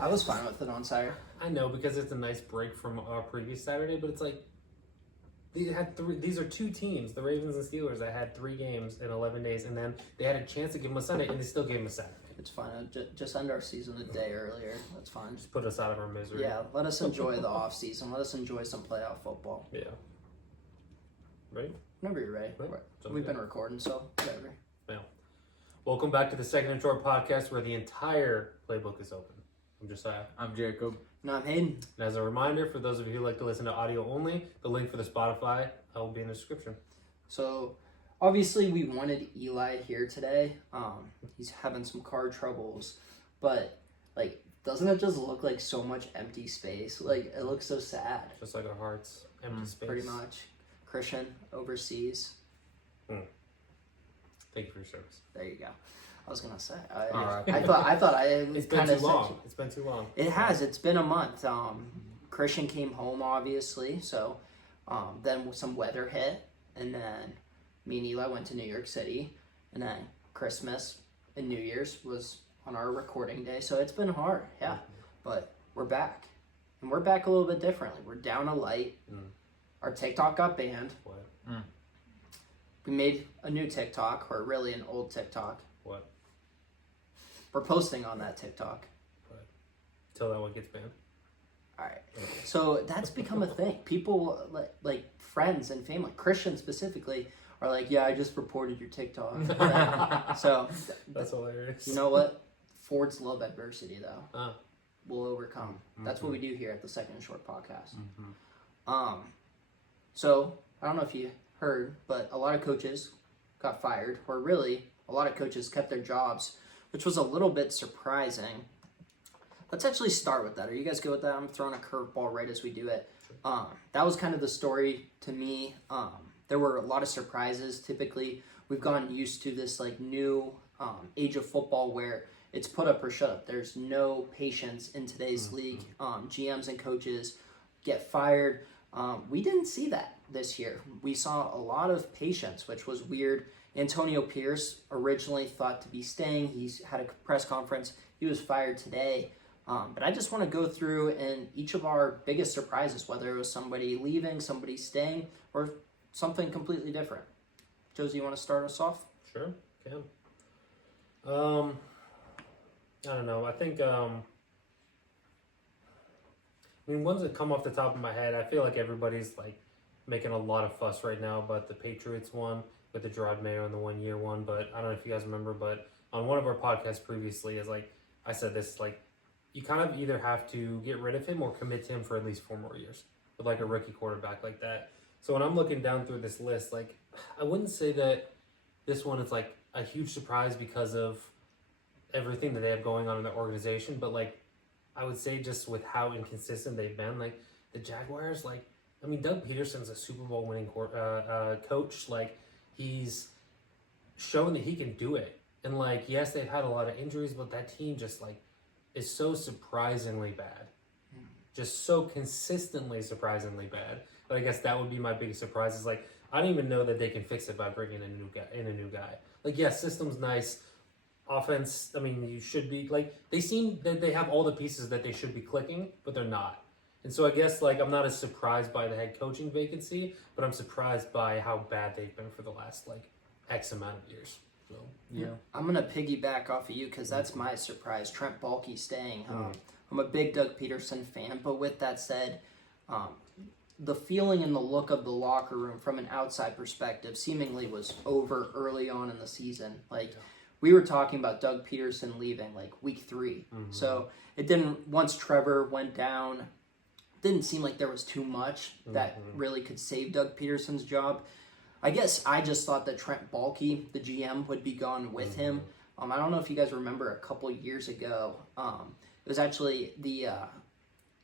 I was fine with it on Saturday. I know, because it's a nice break from our previous Saturday, but it's like these are two teams, the Ravens and Steelers, that had 3 games in 11 days, and then they had a chance to give them a Sunday, and they still gave them a Saturday. It's fine. Just end our season a day earlier. That's fine. Just put us out of our misery. Yeah, let us enjoy the off season. Let us enjoy some playoff football. Yeah. Ready? Whenever you're ready. Right. We've been recording, so whatever. Yeah. Welcome back to the Second and Short podcast, where the entire playbook is open. I'm Josiah. I'm Jacob. No, I'm Hayden. And as a reminder, for those of you who like to listen to audio only, the link for the Spotify will be in the description. So, obviously, we wanted Eli here today. He's having some car troubles, but like, doesn't it just look like so much empty space? Like, it looks so sad. Just like our hearts, empty space. Pretty much. Christian overseas. Thank you for your service. There you go. I was gonna say. All right. I thought I It's been kind too of long. It's been too long. It has. It's been a month. Christian came home, obviously. So, then some weather hit, and then me and Eli went to New York City, and then Christmas and New Year's was on our recording day. So it's been hard, yeah. But we're back, and we're back a little bit differently. We're down a light. Our TikTok got banned. What? We made a new TikTok, or really an old TikTok. What? We're posting on that TikTok. Till that one gets banned. All right. So that's become a thing. People, like friends and family, Christians specifically, are like, yeah, I just reported your TikTok. So That's hilarious. you know what? Fords love adversity, though. We'll overcome. That's what we do here at the Second and Short podcast. So I don't know if you heard, but a lot of coaches got fired, or really, a lot of coaches kept their jobs, which was a little bit surprising. Let's actually start with that. Are you guys good with that? I'm throwing a curveball right as we do it. That was kind of the story to me. There were a lot of surprises. Typically, we've gotten used to this like new age of football where it's put up or shut up. There's no patience in today's league. GMs and coaches get fired. We didn't see that this year. We saw a lot of patience, which was weird. Antonio Pierce originally thought to be staying. He's had a press conference. He was fired today. But I just want to go through in each of our biggest surprises, whether it was somebody leaving, somebody staying, or something completely different. Josie, you want to start us off? Sure, can. I don't know. I think, ones that come off the top of my head, I feel like everybody's like making a lot of fuss right now about the Patriots one with the Gerard Mayo and the 1-year one. But I don't know if you guys remember, but on one of our podcasts previously, is like I said, this like you kind of either have to get rid of him or commit to him for at least 4 more years with like a rookie quarterback like that. So when I'm looking down through this list, like I wouldn't say that this one is like a huge surprise because of everything that they have going on in the organization, but like I would say just with how inconsistent they've been, like the Jaguars, like Doug Peterson's a Super Bowl winning coach. Like he's shown that he can do it, and like yes, they've had a lot of injuries, but that team just like is so surprisingly bad, just so consistently surprisingly bad. But I guess that would be my biggest surprise. Is like I don't even know that they can fix it by bringing in a new guy. Like yes, system's nice. Offense, you should be like they seem that they have all the pieces that they should be clicking, but they're not. And so I guess like I'm not as surprised by the head coaching vacancy, but I'm surprised by how bad they've been for the last like X amount of years. So Yeah. I'm gonna piggyback off of you because that's my surprise. Trent Baalke staying. I'm a big Doug Peterson fan, but with that said, the feeling and the look of the locker room from an outside perspective seemingly was over early on in the season. Like. We were talking about Doug Peterson leaving like week 3. So it didn't, once Trevor went down, didn't seem like there was too much that really could save Doug Peterson's job. I guess I just thought that Trent Baalke, the GM, would be gone with him. I don't know if you guys remember a couple years ago. It was actually the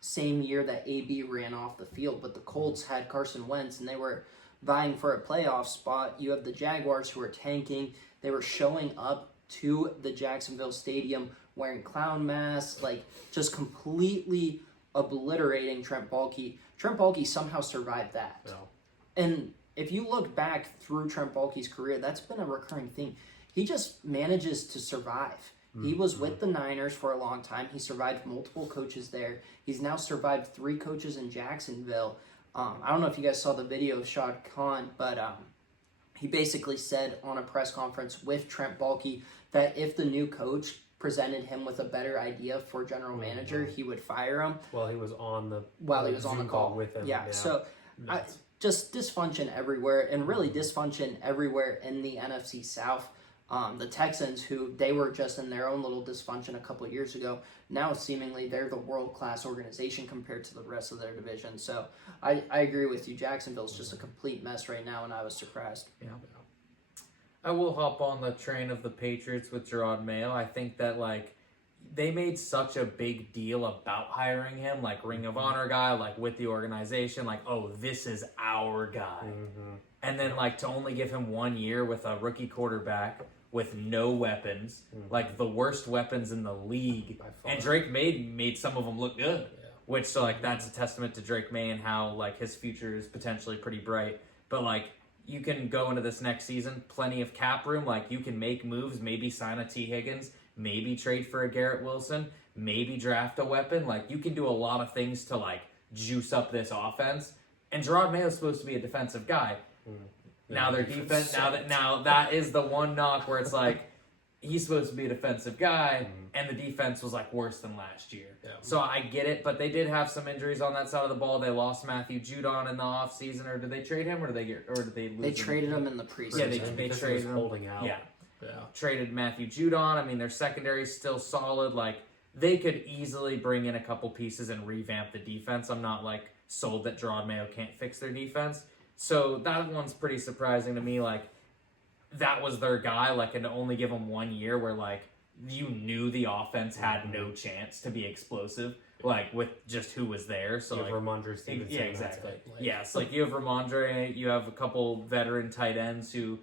same year that AB ran off the field, but the Colts had Carson Wentz and they were vying for a playoff spot. You have the Jaguars who are tanking. They were showing up to the Jacksonville Stadium wearing clown masks, like just completely obliterating Trent Baalke. Trent Baalke somehow survived that. Yeah. And if you look back through Trent Baalke's career, that's been a recurring theme. He just manages to survive. He was with the Niners for a long time. He survived multiple coaches there. He's now survived 3 coaches in Jacksonville. I don't know if you guys saw the video of Shad Khan, but he basically said on a press conference with Trent Baalke that if the new coach presented him with a better idea for general manager, he would fire him. Well, he was on the Zoom call with him. Yeah. So just dysfunction everywhere, and really dysfunction everywhere in the NFC South. The Texans, who they were just in their own little dysfunction a couple of years ago, now seemingly they're the world-class organization compared to the rest of their division. So I agree with you. Jacksonville's just a complete mess right now, and I was surprised. Yeah. I will hop on the train of the Patriots with Gerard Mayo. I think that, like, they made such a big deal about hiring him, like Ring of Honor guy, like with the organization, like, oh, this is our guy. And then, like, to only give him 1 year with a rookie quarterback with no weapons, like the worst weapons in the league. And Drake May made some of them look good, which, so, like, that's a testament to Drake May and how, like, his future is potentially pretty bright. But, like, you can go into this next season, plenty of cap room, like, you can make moves, maybe sign a T. Higgins, maybe trade for a Garrett Wilson, maybe draft a weapon. Like, you can do a lot of things to, like, juice up this offense. And Gerard Mayo's supposed to be a defensive guy. Now their defense, now that is the one knock where it's like, he's supposed to be a defensive guy, and the defense was, like, worse than last year. So I get it, but they did have some injuries on that side of the ball. They lost Matthew Judon in the offseason, or did they trade him, or did they lose They him? traded him in the preseason. Yeah, they because traded he was him. holding out. Yeah. Yeah. Traded Matthew Judon. I mean, their secondary is still solid. Like, they could easily bring in a couple pieces and revamp the defense. I'm not, like, sold that Gerard Mayo can't fix their defense. So that one's pretty surprising to me. Like, that was their guy, like, and to only give him 1 year where, like, you knew the offense had no chance to be explosive, like, with just who was there. So, like, Ramondre Stevenson. yeah, exactly. Yes, like, you have Ramondre, you have a couple veteran tight ends who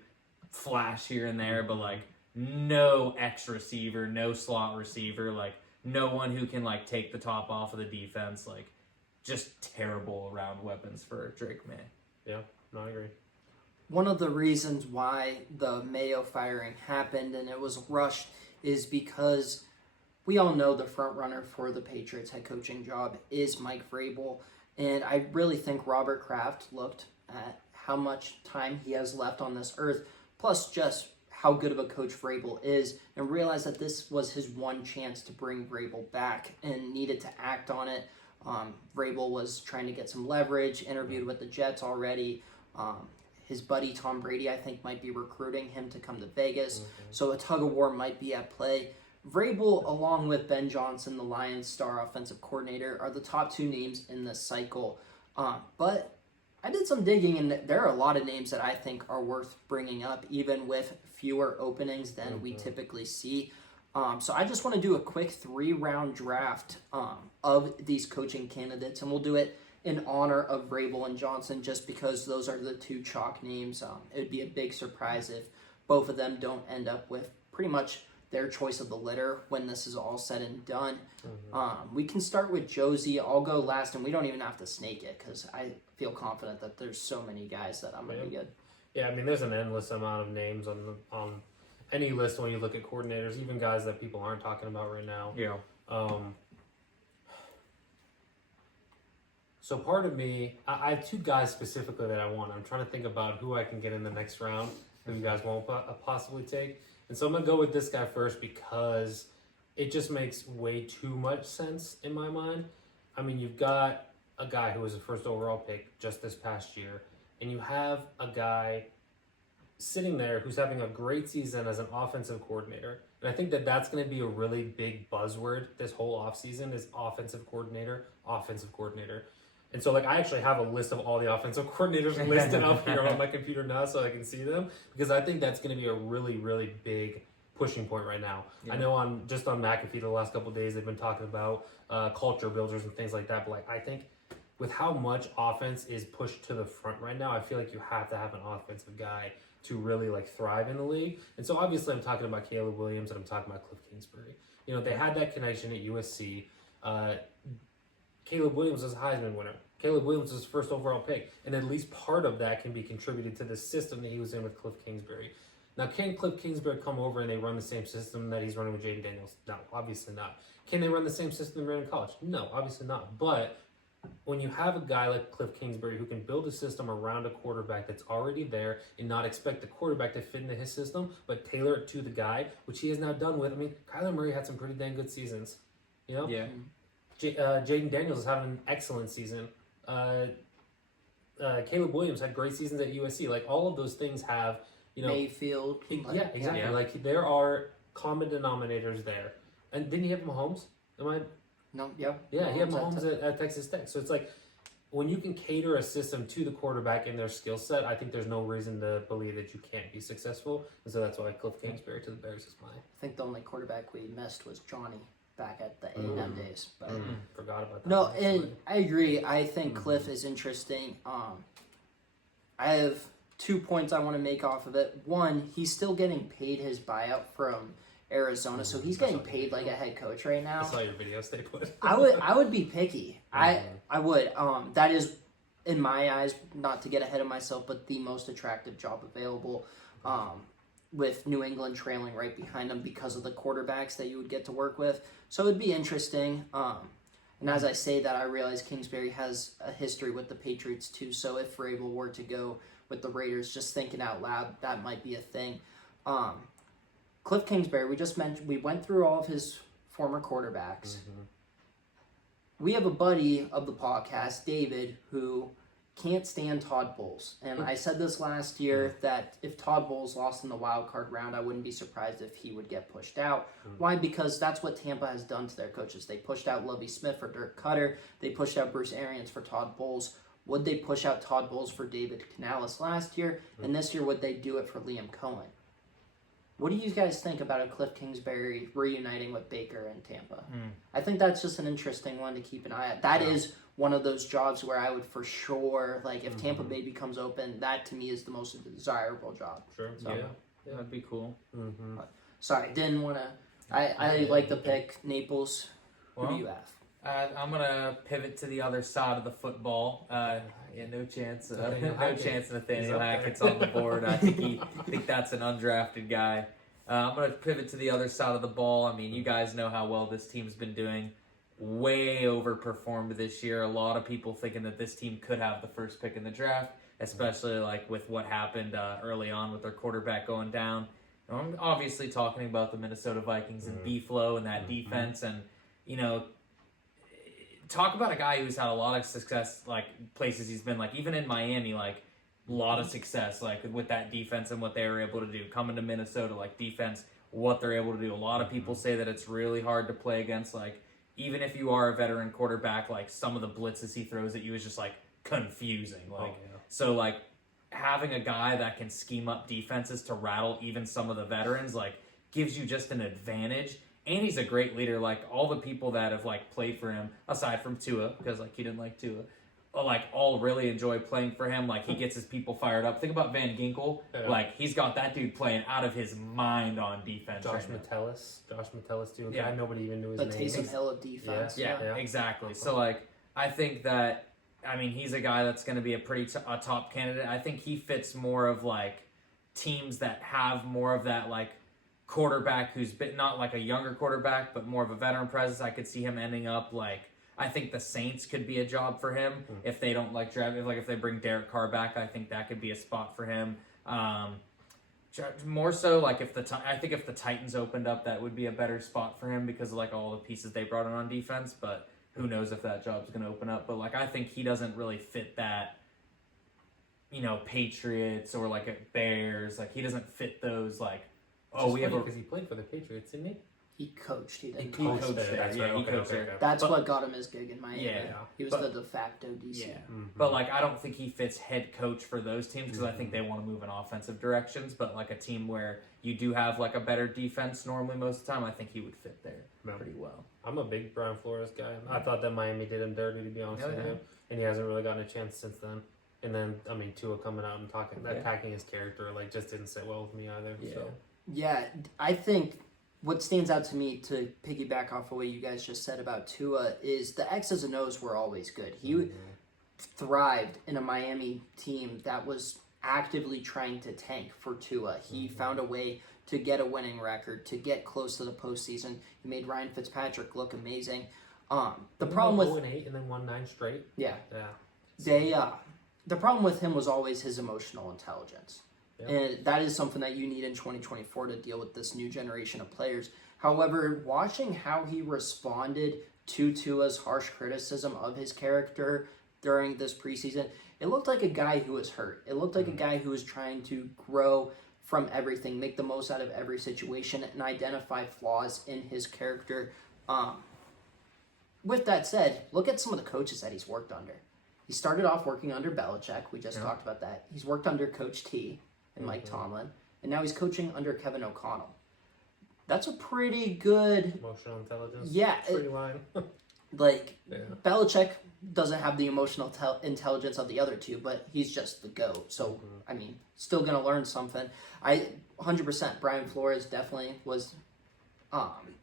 flash here and there, but, like, no X receiver, no slot receiver, like, no one who can, like, take the top off of the defense, like, just terrible around weapons for Drake May. Yeah, no, I agree. One of the reasons why the Mayo firing happened and it was rushed is because we all know the front runner for the Patriots head coaching job is Mike Vrabel, and I really think Robert Kraft looked at how much time he has left on this earth, plus just how good of a coach Vrabel is, and realized that this was his one chance to bring Vrabel back and needed to act on it. Vrabel was trying to get some leverage, interviewed with the Jets already. His buddy Tom Brady, I think, might be recruiting him to come to Vegas. So a tug of war might be at play. Vrabel, along with Ben Johnson, the Lions star offensive coordinator, are the top 2 names in this cycle. But I did some digging, and there are a lot of names that I think are worth bringing up, even with fewer openings than we typically see. So I just want to do a quick 3-round draft of these coaching candidates, and we'll do it in honor of Vrabel and Johnson just because those are the 2 chalk names. It would be a big surprise if both of them don't end up with pretty much their choice of the litter when this is all said and done. We can start with Josie. I'll go last, and we don't even have to snake it because I feel confident that there's so many guys that I'm going to be good. Yeah, I mean, there's an endless amount of names on any list when you look at coordinators, even guys that people aren't talking about right now. Yeah. So part of me, I have 2 guys specifically that I want. I'm trying to think about who I can get in the next round who you guys won't possibly take. And so I'm going to go with this guy first because it just makes way too much sense in my mind. I mean, you've got a guy who was a first overall pick just this past year, and you have a guy sitting there who's having a great season as an offensive coordinator. And I think that that's going to be a really big buzzword this whole offseason is offensive coordinator. And so, like, I actually have a list of all the offensive coordinators listed up here on my computer now so I can see them because I think that's going to be a really, really big pushing point right now. Yeah. I know on McAfee the last couple of days they've been talking about culture builders and things like that, but, like, I think with how much offense is pushed to the front right now, I feel like you have to have an offensive guy to really, like, thrive in the league. And so obviously I'm talking about Caleb Williams and I'm talking about Cliff Kingsbury. You know, they had that connection at USC. Caleb Williams was a Heisman winner. Caleb Williams was his first overall pick. And at least part of that can be contributed to the system that he was in with Cliff Kingsbury. Now, can Cliff Kingsbury come over and they run the same system that he's running with Jaden Daniels? No, obviously not. Can they run the same system they ran in college? No, obviously not. But when you have a guy like Cliff Kingsbury who can build a system around a quarterback that's already there and not expect the quarterback to fit into his system, but tailor it to the guy, which he has now done with. I mean, Kyler Murray had some pretty dang good seasons. You know? Yeah. Jaden Daniels is having an excellent season. Caleb Williams had great seasons at USC. Like, all of those things have, you know... Mayfield. Yeah, exactly. Yeah. Like, there are common denominators there. And didn't he have Mahomes? No, yep. Yeah, he had Mahomes Mahomes at Texas Tech. So it's like, when you can cater a system to the quarterback and their skill set, I think there's no reason to believe that you can't be successful. And so that's why Cliff Kingsbury to the Bears is mine. I think the only quarterback we missed was Johnny back at the Mm. A&M days. But Forgot about that. no, one, and actually. I agree. I think Cliff is interesting. I have 2 points I want to make off of it. One, he's still getting paid his buyout from Arizona, so he's getting paid like a head coach right I now. saw your videos they put. I would be picky. I would. That is, in my eyes, not to get ahead of myself, but the most attractive job available. With New England trailing right behind them because of the quarterbacks that you would get to work with. So it'd be interesting. And as I say that, I realize Kingsbury has a history with the Patriots too. So if Vrabel were to go with the Raiders, just thinking out loud, that might be a thing. Cliff Kingsbury, we just mentioned, we went through all of his former quarterbacks. We have a buddy of the podcast, David, who can't stand Todd Bowles. And I said this last year that if Todd Bowles lost in the wild card round, I wouldn't be surprised if he would get pushed out. Why? Because that's what Tampa has done to their coaches. They pushed out Lovie Smith for Dirk Cutter. They pushed out Bruce Arians for Todd Bowles. Would they push out Todd Bowles for David Canales last year? And this year, would they do it for Liam Cohen? What do you guys think about a Cliff Kingsbury reuniting with Baker in Tampa? I think that's just an interesting one to keep an eye at. That is one of those jobs where I would for sure, like, if Tampa Bay becomes open, that to me is the most desirable job. Sure. So, Yeah. That'd be cool. Sorry, didn't want to. I like the pick. Naples. Who do you have? I'm gonna pivot to the other side of the football. No chance. Nathaniel No Hackett. chance. Nathaniel He's up there. Hackett's on the board. I think that's an undrafted guy. I'm gonna pivot to the other side of the ball. I mean, you guys know how well this team's been doing. Way overperformed this year. A lot of people thinking that this team could have the first pick in the draft, especially like with what happened early on with their quarterback going down. And I'm obviously talking about the Minnesota Vikings and B-Flow and that defense, and you know. Talk about a guy who's had a lot of success, like places he's been, like even in Miami, like a lot of success, like with that defense and what they were able to do. Coming to Minnesota, like defense, what they're able to do. A lot of people say that it's really hard to play against, like even if you are a veteran quarterback, like some of the blitzes he throws at you is just like confusing. Like so, like having a guy that can scheme up defenses to rattle even some of the veterans, like gives you just an advantage. And he's a great leader. Like all the people that have like played for him, aside from Tua, because like he didn't like Tua, like all really enjoy playing for him. Like he gets his people fired up. Think about Van Ginkel. Yeah. Like he's got that dude playing out of his mind on defense. Josh right now. Metellus too. A Yeah. guy nobody even knew his The name. Taysom Hill of defense. Yeah, exactly. So like I think that he's a guy that's going to be a top candidate. I think he fits more of like teams that have more of that like quarterback who's been not like a younger quarterback, but more of a veteran presence. I could see him ending up like I think the Saints could be a job for him if they don't like draft. If they bring Derek Carr back, I think that could be a spot for him. More so like if the Titans opened up, that would be a better spot for him because of like all the pieces they brought in on defense. But who knows if that job's going to open up? But like I think he doesn't really fit that. Patriots or like a Bears. Like he doesn't fit those like. We have because he played for the Patriots, didn't he? He coached. He didn't He play. coached there. That's Yeah, right. he Okay, coached okay, there. okay. That's But- what got him his gig in Miami. Yeah. He was But- the de facto DC. Yeah, but like I don't think he fits head coach for those teams because I think they want to move in offensive directions. But like a team where you do have like a better defense normally most of the time, I think he would fit there Yeah. pretty well. I'm a big Brian Flores guy. I thought that Miami did him dirty, to be honest Oh, with yeah. you, and he hasn't really gotten a chance since then. And then Tua coming out and Yeah. attacking his character, like just didn't sit well with me either. Yeah. So. Yeah, I think what stands out to me to piggyback off of what you guys just said about Tua is the X's and O's were always good. He thrived in a Miami team that was actively trying to tank for Tua. He found a way to get a winning record, to get close to the postseason. He made Ryan Fitzpatrick look amazing. The problem with 0-8 and then won 9 straight. yeah, Yeah. the problem with him was always his emotional intelligence. Yeah. And that is something that you need in 2024 to deal with this new generation of players. However, watching how he responded to Tua's harsh criticism of his character during this preseason, it looked like a guy who was hurt. It looked like a guy who was trying to grow from everything, make the most out of every situation, and identify flaws in his character. With that said, look at some of the coaches that he's worked under. He started off working under Belichick. We just talked about that. He's worked under Coach T and Mike Tomlin, and now he's coaching under Kevin O'Connell. That's a pretty good, Emotional intelligence. yeah. Pretty line. Like Yeah. Belichick doesn't have the emotional intelligence of the other two, but he's just the GOAT. So I mean, still gonna learn something. 100%. Brian Flores definitely was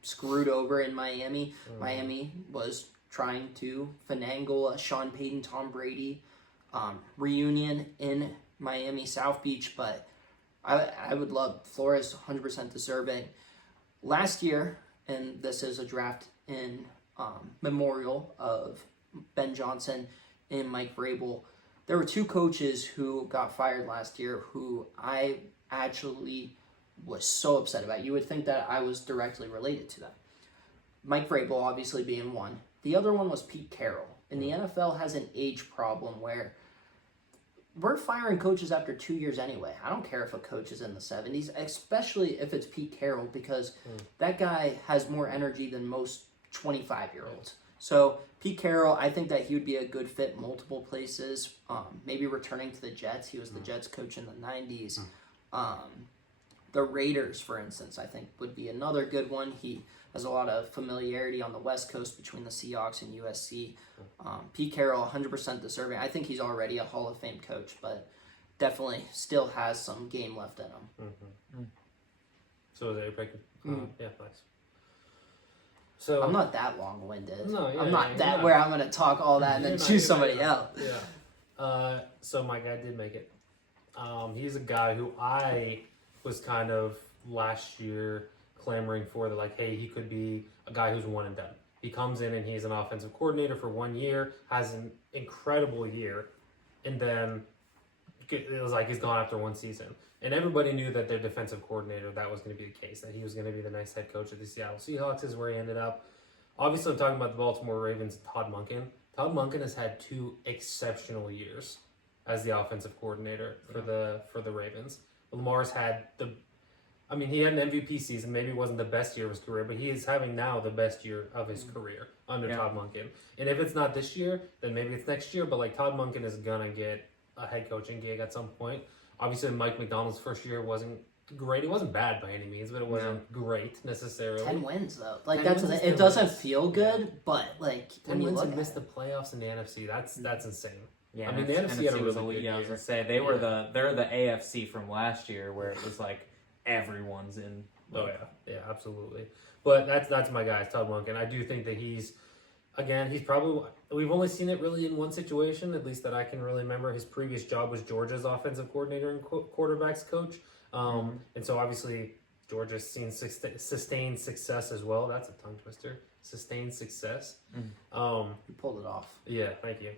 screwed over in Miami. Miami was trying to finagle a Sean Payton, Tom Brady reunion in Miami South Beach, but I would love Flores 100% deserving. Last year, and this is a draft in memorial of Ben Johnson and Mike Vrabel, there were 2 coaches who got fired last year who I actually was so upset about. You would think that I was directly related to them. Mike Vrabel obviously being one. The other one was Pete Carroll. And the NFL has an age problem where we're firing coaches after 2 years anyway. I don't care if a coach is in the 70s, especially if it's Pete Carroll, because that guy has more energy than most 25-year-olds. So Pete Carroll, I think that he would be a good fit multiple places. Maybe returning to the Jets. He was the Jets coach in the 90s. The Raiders, for instance, I think would be another good one. He has a lot of familiarity on the West Coast between the Seahawks and USC. Pete Carroll, 100% deserving. I think he's already a Hall of Fame coach, but definitely still has some game left in him. So is that your pick? Yeah, nice. So I'm not that long-winded. No, yeah, I'm not you're that not. where I'm going to talk all that and then You're not- choose you're not- somebody else. Yeah. So my guy did make it. He's a guy who I was kind of last year clamoring for, that like, hey, he could be a guy who's one and done. He comes in and he's an offensive coordinator for 1 year, has an incredible year, and then it was like he's gone after 1 season. And everybody knew that their defensive coordinator, that was going to be the case, that he was going to be the next head coach of the Seattle Seahawks, is where he ended up. Obviously, I'm talking about the Baltimore Ravens, Todd Monken. Todd Monken has had 2 exceptional years as the offensive coordinator for the Ravens. Lamar's had he had an MVP season. Maybe it wasn't the best year of his career, but he is having now the best year of his career under Todd Monken. And if it's not this year, then maybe it's next year. But like, Todd Monken is gonna get a head coaching gig at some point. Obviously, Mike McDonald's first year wasn't great. It wasn't bad by any means, but it wasn't great necessarily. 10 wins, though. Like, 10 that's wins is it still doesn't nice. feel good, but, like, 10 when you wins look and at missed it. the playoffs in the NFC. That's insane. Yeah, I mean, the NFC had a was really elite. good Yeah, I was year. gonna say they're the AFC from last year, where it was like everyone's in. Oh yeah, absolutely. But that's my guy, Todd Monken. I do think that he's probably, we've only seen it really in one situation, at least that I can really remember. His previous job was Georgia's offensive coordinator and quarterbacks coach, and so obviously Georgia's seen sustained success as well. That's a tongue twister. Sustained success. You pulled it off. Yeah, thank you.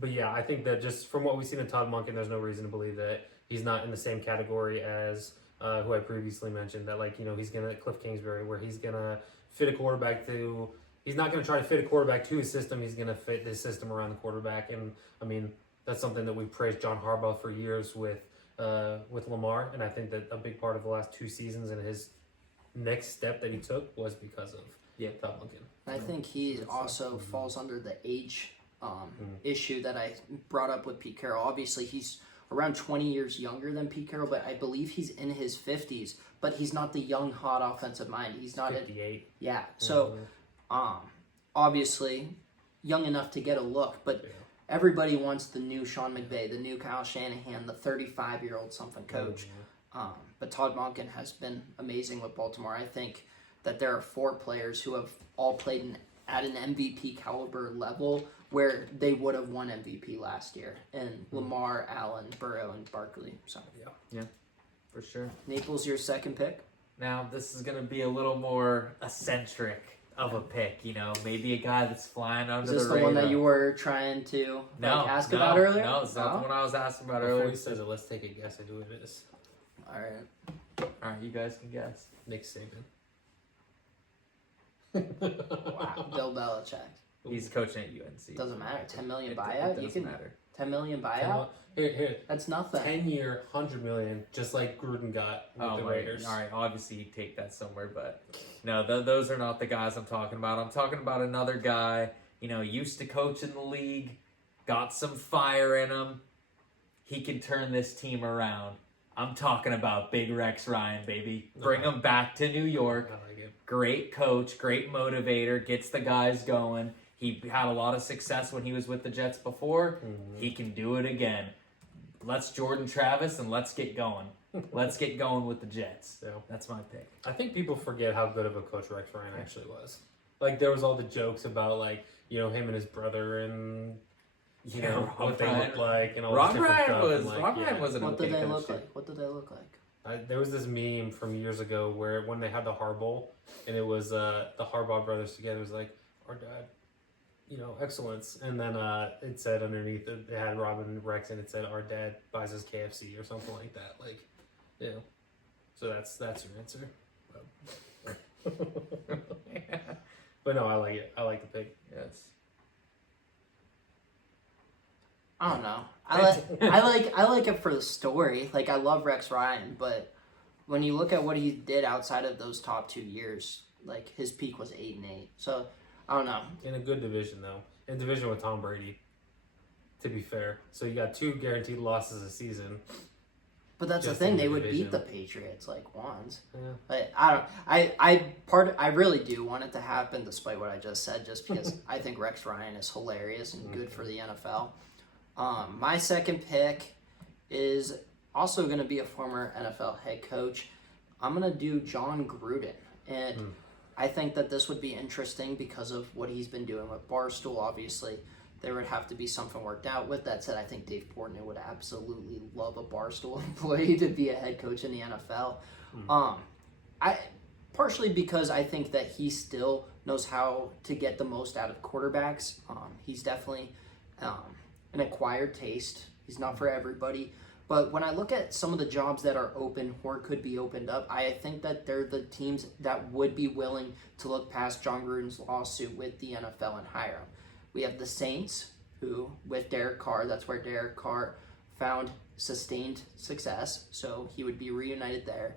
But yeah, I think that just from what we've seen in Todd Monken, there's no reason to believe that he's not in the same category as who I previously mentioned. That he's gonna Cliff Kingsbury, where he's gonna fit a quarterback to. He's not gonna try to fit a quarterback to his system. He's gonna fit his system around the quarterback, and I mean that's something that we praised John Harbaugh for years with Lamar, and I think that a big part of the last 2 seasons and his next step that he took was because of Todd Monken. I think he also falls under the age issue that I brought up with Pete Carroll. Obviously, he's around 20 years younger than Pete Carroll, but I believe he's in his 50s. But he's not the young, hot offensive mind. He's not 58. Yeah. So, obviously, young enough to get a look, but everybody wants the new Sean McVay, the new Kyle Shanahan, the 35-year-old something coach. But Todd Monken has been amazing with Baltimore. I think that there are 4 players who have all played in at an MVP caliber level where they would have won MVP last year. And Lamar, Allen, Burrow, and Barkley. So For sure. Naples, your second pick. Now, this is going to be a little more eccentric of a pick, you know, maybe a guy that's flying under Is this the radar. one that you were trying to ask no, about earlier? No, it's not the one I was asking about Before earlier. he says it, let's take a guess at who it is. All right. All right, you guys can guess. Nick Saban. Wow. Bill Belichick. He's coaching at UNC. Doesn't matter. 10 million It buyout. You doesn't can matter. 10 million buyout. Here. That's nothing. 10-year, $100 million, just like Gruden got with the Raiders. All right, obviously he'd take that somewhere, but no, those are not the guys I'm talking about. I'm talking about another guy, you know, used to coach in the league, got some fire in him. He can turn this team around. I'm talking about Big Rex Ryan, baby. Bring him back to New York. I like it. Great coach, great motivator, gets the guys going. He had a lot of success when he was with the Jets before. Mhm. He can do it again. Let's Jordan Travis and let's get going. Let's get going with the Jets. So That's my pick. I think people forget how good of a coach Rex Ryan actually was. Like there was all the jokes about like, you know, him and his brother and you know what they looked like and all Rob this different Ryan stuff. was and, like, Rob yeah. Ryan was an What okay did they coach, look too. like? What did they look like? There was this meme from years ago where when they had the Harbaugh and it was the Harbaugh brothers together, it was like our dad, you know, excellence, and then it said underneath it had Robin Rex and it said our dad buys us KFC or something like that. Like, you know, so that's your answer. But no, I like it. I like the pick. Yes. I don't know. I like it for the story. Like I love Rex Ryan, but when you look at what he did outside of those top 2 years, like his peak was 8-8. So I don't know. In a good division though, in division with Tom Brady. To be fair, so you got 2 guaranteed losses a season. But that's Just the thing; in the they would division. beat the Patriots like once. Yeah. But I really do want it to happen, despite what I just said, just because I think Rex Ryan is hilarious and good for the NFL. My second pick is also going to be a former NFL head coach. I'm going to do John Gruden, and I think that this would be interesting because of what he's been doing with Barstool. Obviously, there would have to be something worked out with that. Said, I think Dave Portnoy would absolutely love a Barstool employee to be a head coach in the NFL. I partially because I think that he still knows how to get the most out of quarterbacks. He's definitely an acquired taste. He's not for everybody. But when I look at some of the jobs that are open or could be opened up, I think that they're the teams that would be willing to look past John Gruden's lawsuit with the NFL and hire him. We have the Saints, who, with Derek Carr, that's where Derek Carr found sustained success, so he would be reunited there.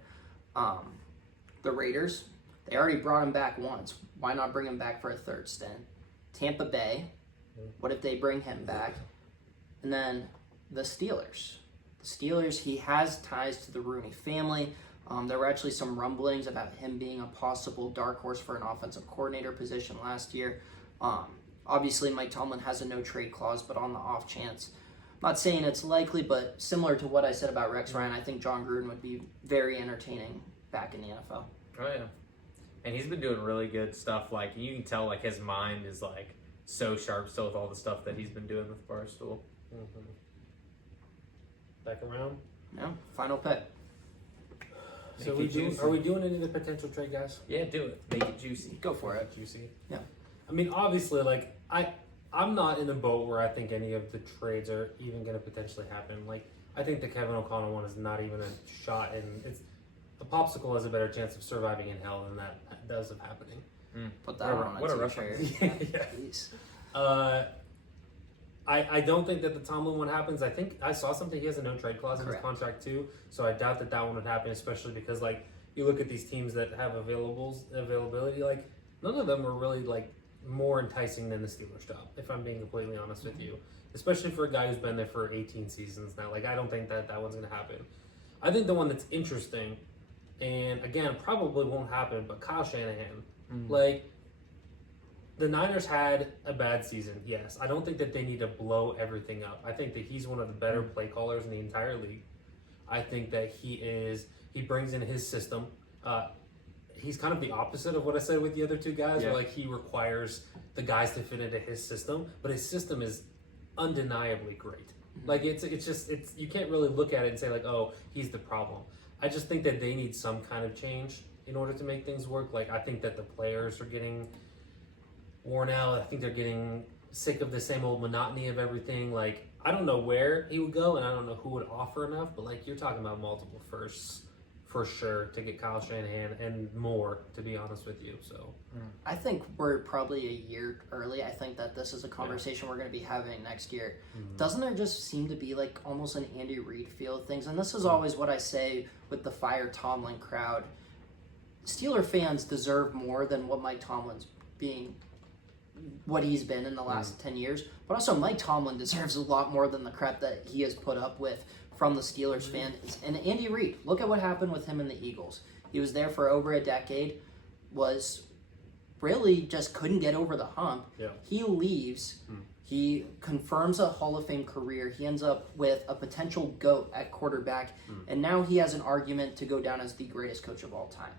The Raiders, they already brought him back once. Why not bring him back for a third stint? Tampa Bay, what if they bring him back? And then the Steelers. The Steelers, he has ties to the Rooney family. There were actually some rumblings about him being a possible dark horse for an offensive coordinator position last year. Obviously, Mike Tomlin has a no-trade clause, but on the off chance, I'm not saying it's likely, but similar to what I said about Rex Ryan, I think John Gruden would be very entertaining back in the NFL. Oh yeah, and he's been doing really good stuff. Like you can tell, like his mind is like so sharp still with all the stuff that he's been doing with Barstool. Back around. No, final pick. So Make it juicy. are we doing any of the potential trade guys? Yeah, do it. Make it juicy. Go for it. Juicy. Yeah. I mean, obviously, like I'm not in the boat where I think any of the trades are even going to potentially happen. Like I think the Kevin O'Connell one is not even a shot, and it's the popsicle has a better chance of surviving in hell than that does of happening. Put that on What a a t-shirt. reference. Yeah. Please. I don't think that the Tomlin one happens. I think I saw something. He has a no trade clause in his Correct. contract too, so I doubt that one would happen. Especially because like you look at these teams that have availability, like none of them are really like more enticing than the Steelers job. If I'm being completely honest with you, especially for a guy who's been there for 18 seasons now, like I don't think that one's gonna happen. I think the one that's interesting, and again probably won't happen, but Kyle Shanahan, like. The Niners had a bad season, yes. I don't think that they need to blow everything up. I think that he's one of the better play callers in the entire league. I think that he brings in his system. he's kind of the opposite of what I said with the other two guys. Yeah. Where like he requires the guys to fit into his system, but his system is undeniably great. Like it's you can't really look at it and say like, oh, he's the problem. I just think that they need some kind of change in order to make things work. Like I think that the players are getting worn out. I think they're getting sick of the same old monotony of everything. Like I don't know where he would go, and I don't know who would offer enough. But like you're talking about multiple firsts for sure to get Kyle Shanahan and more, to be honest with you. So I think we're probably a year early. I think that this is a conversation we're going to be having next year. Doesn't there just seem to be like almost an Andy Reid feel of things? And this is always what I say with the Fire Tomlin crowd. Steeler fans deserve more than what Mike Tomlin's being, what he's been in the last 10 years. But also Mike Tomlin deserves a lot more than the crap that he has put up with from the Steelers fans. And Andy Reid, look at what happened with him and the Eagles. He was there for over a decade, was really just couldn't get over the hump. Yeah. He leaves. He confirms a Hall of Fame career. He ends up with a potential GOAT at quarterback. And now he has an argument to go down as the greatest coach of all time.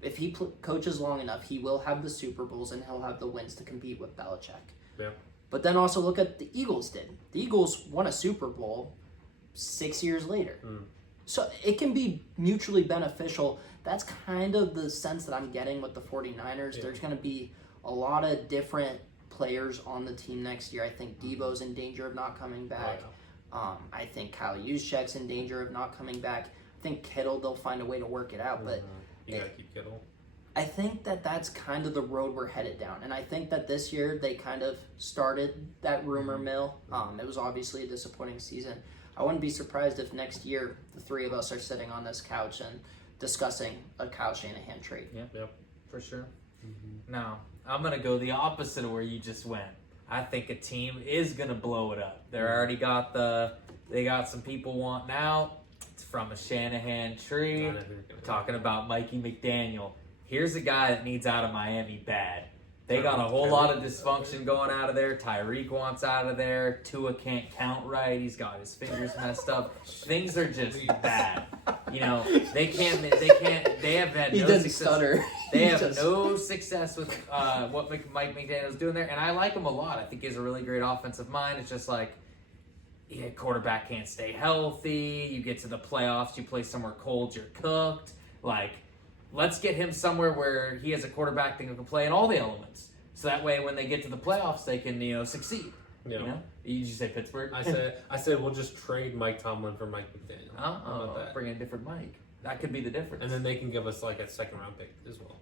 If he coaches long enough, he will have the Super Bowls and he'll have the wins to compete with Belichick. Yeah. But then also look at the Eagles did. The Eagles won a Super Bowl 6 years later. So it can be mutually beneficial. That's kind of the sense that I'm getting with the 49ers. There's going to be a lot of different players on the team next year. I think Debo's in danger of not coming back. I think Kyle Juszczyk's in danger of not coming back. I think Kittle, they'll find a way to work it out. But you gotta keep Kittle. I think that that's kind of the road we're headed down. And I think that this year they kind of started that rumor mill. It was obviously a disappointing season. I wouldn't be surprised if next year the three of us are sitting on this couch and discussing a Kyle Shanahan trade. Yep. For sure. Now, I'm going to go the opposite of where you just went. I think a team is going to blow it up. They already got they got some people wanting out. It's from a Shanahan tree. Talking about Mikey McDaniel. Here's a guy that needs out of Miami bad. They got a whole lot of dysfunction going out of there. Tyreek wants out of there. Tua can't count right. He's got his fingers messed up. Things are just bad. You know, they have had He no didn't success. stutter. They He have just- no success with what Mike McDaniel's doing there, and I like him a lot. I think he has a really great offensive mind. It's just like, quarterback can't stay healthy. You get to the playoffs, you play somewhere cold, you're cooked. Like, let's get him somewhere where he has a quarterback that can play in all the elements. So that way, when they get to the playoffs, they can, succeed. Yeah. You know? Did you say Pittsburgh? I said we'll just trade Mike Tomlin for Mike McDaniel. How about that? Bring a different Mike. That could be the difference. And then they can give us like a second round pick as well.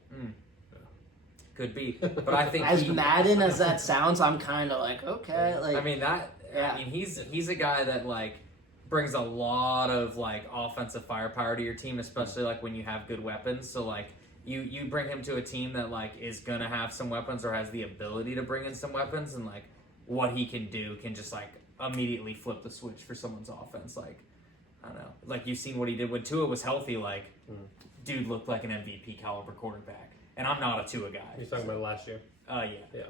Could be. But I think As Madden as that sounds, I'm kind of like, okay. Like, I mean he's a guy that like brings a lot of like offensive firepower to your team, especially like when you have good weapons. So like you bring him to a team that like is gonna have some weapons or has the ability to bring in some weapons, and like what he can do can just like immediately flip the switch for someone's offense. Like, I don't know, like you've seen what he did when Tua was healthy. Like, dude looked like an MVP caliber quarterback, and I'm not a Tua guy. You're talking about last year. Yeah.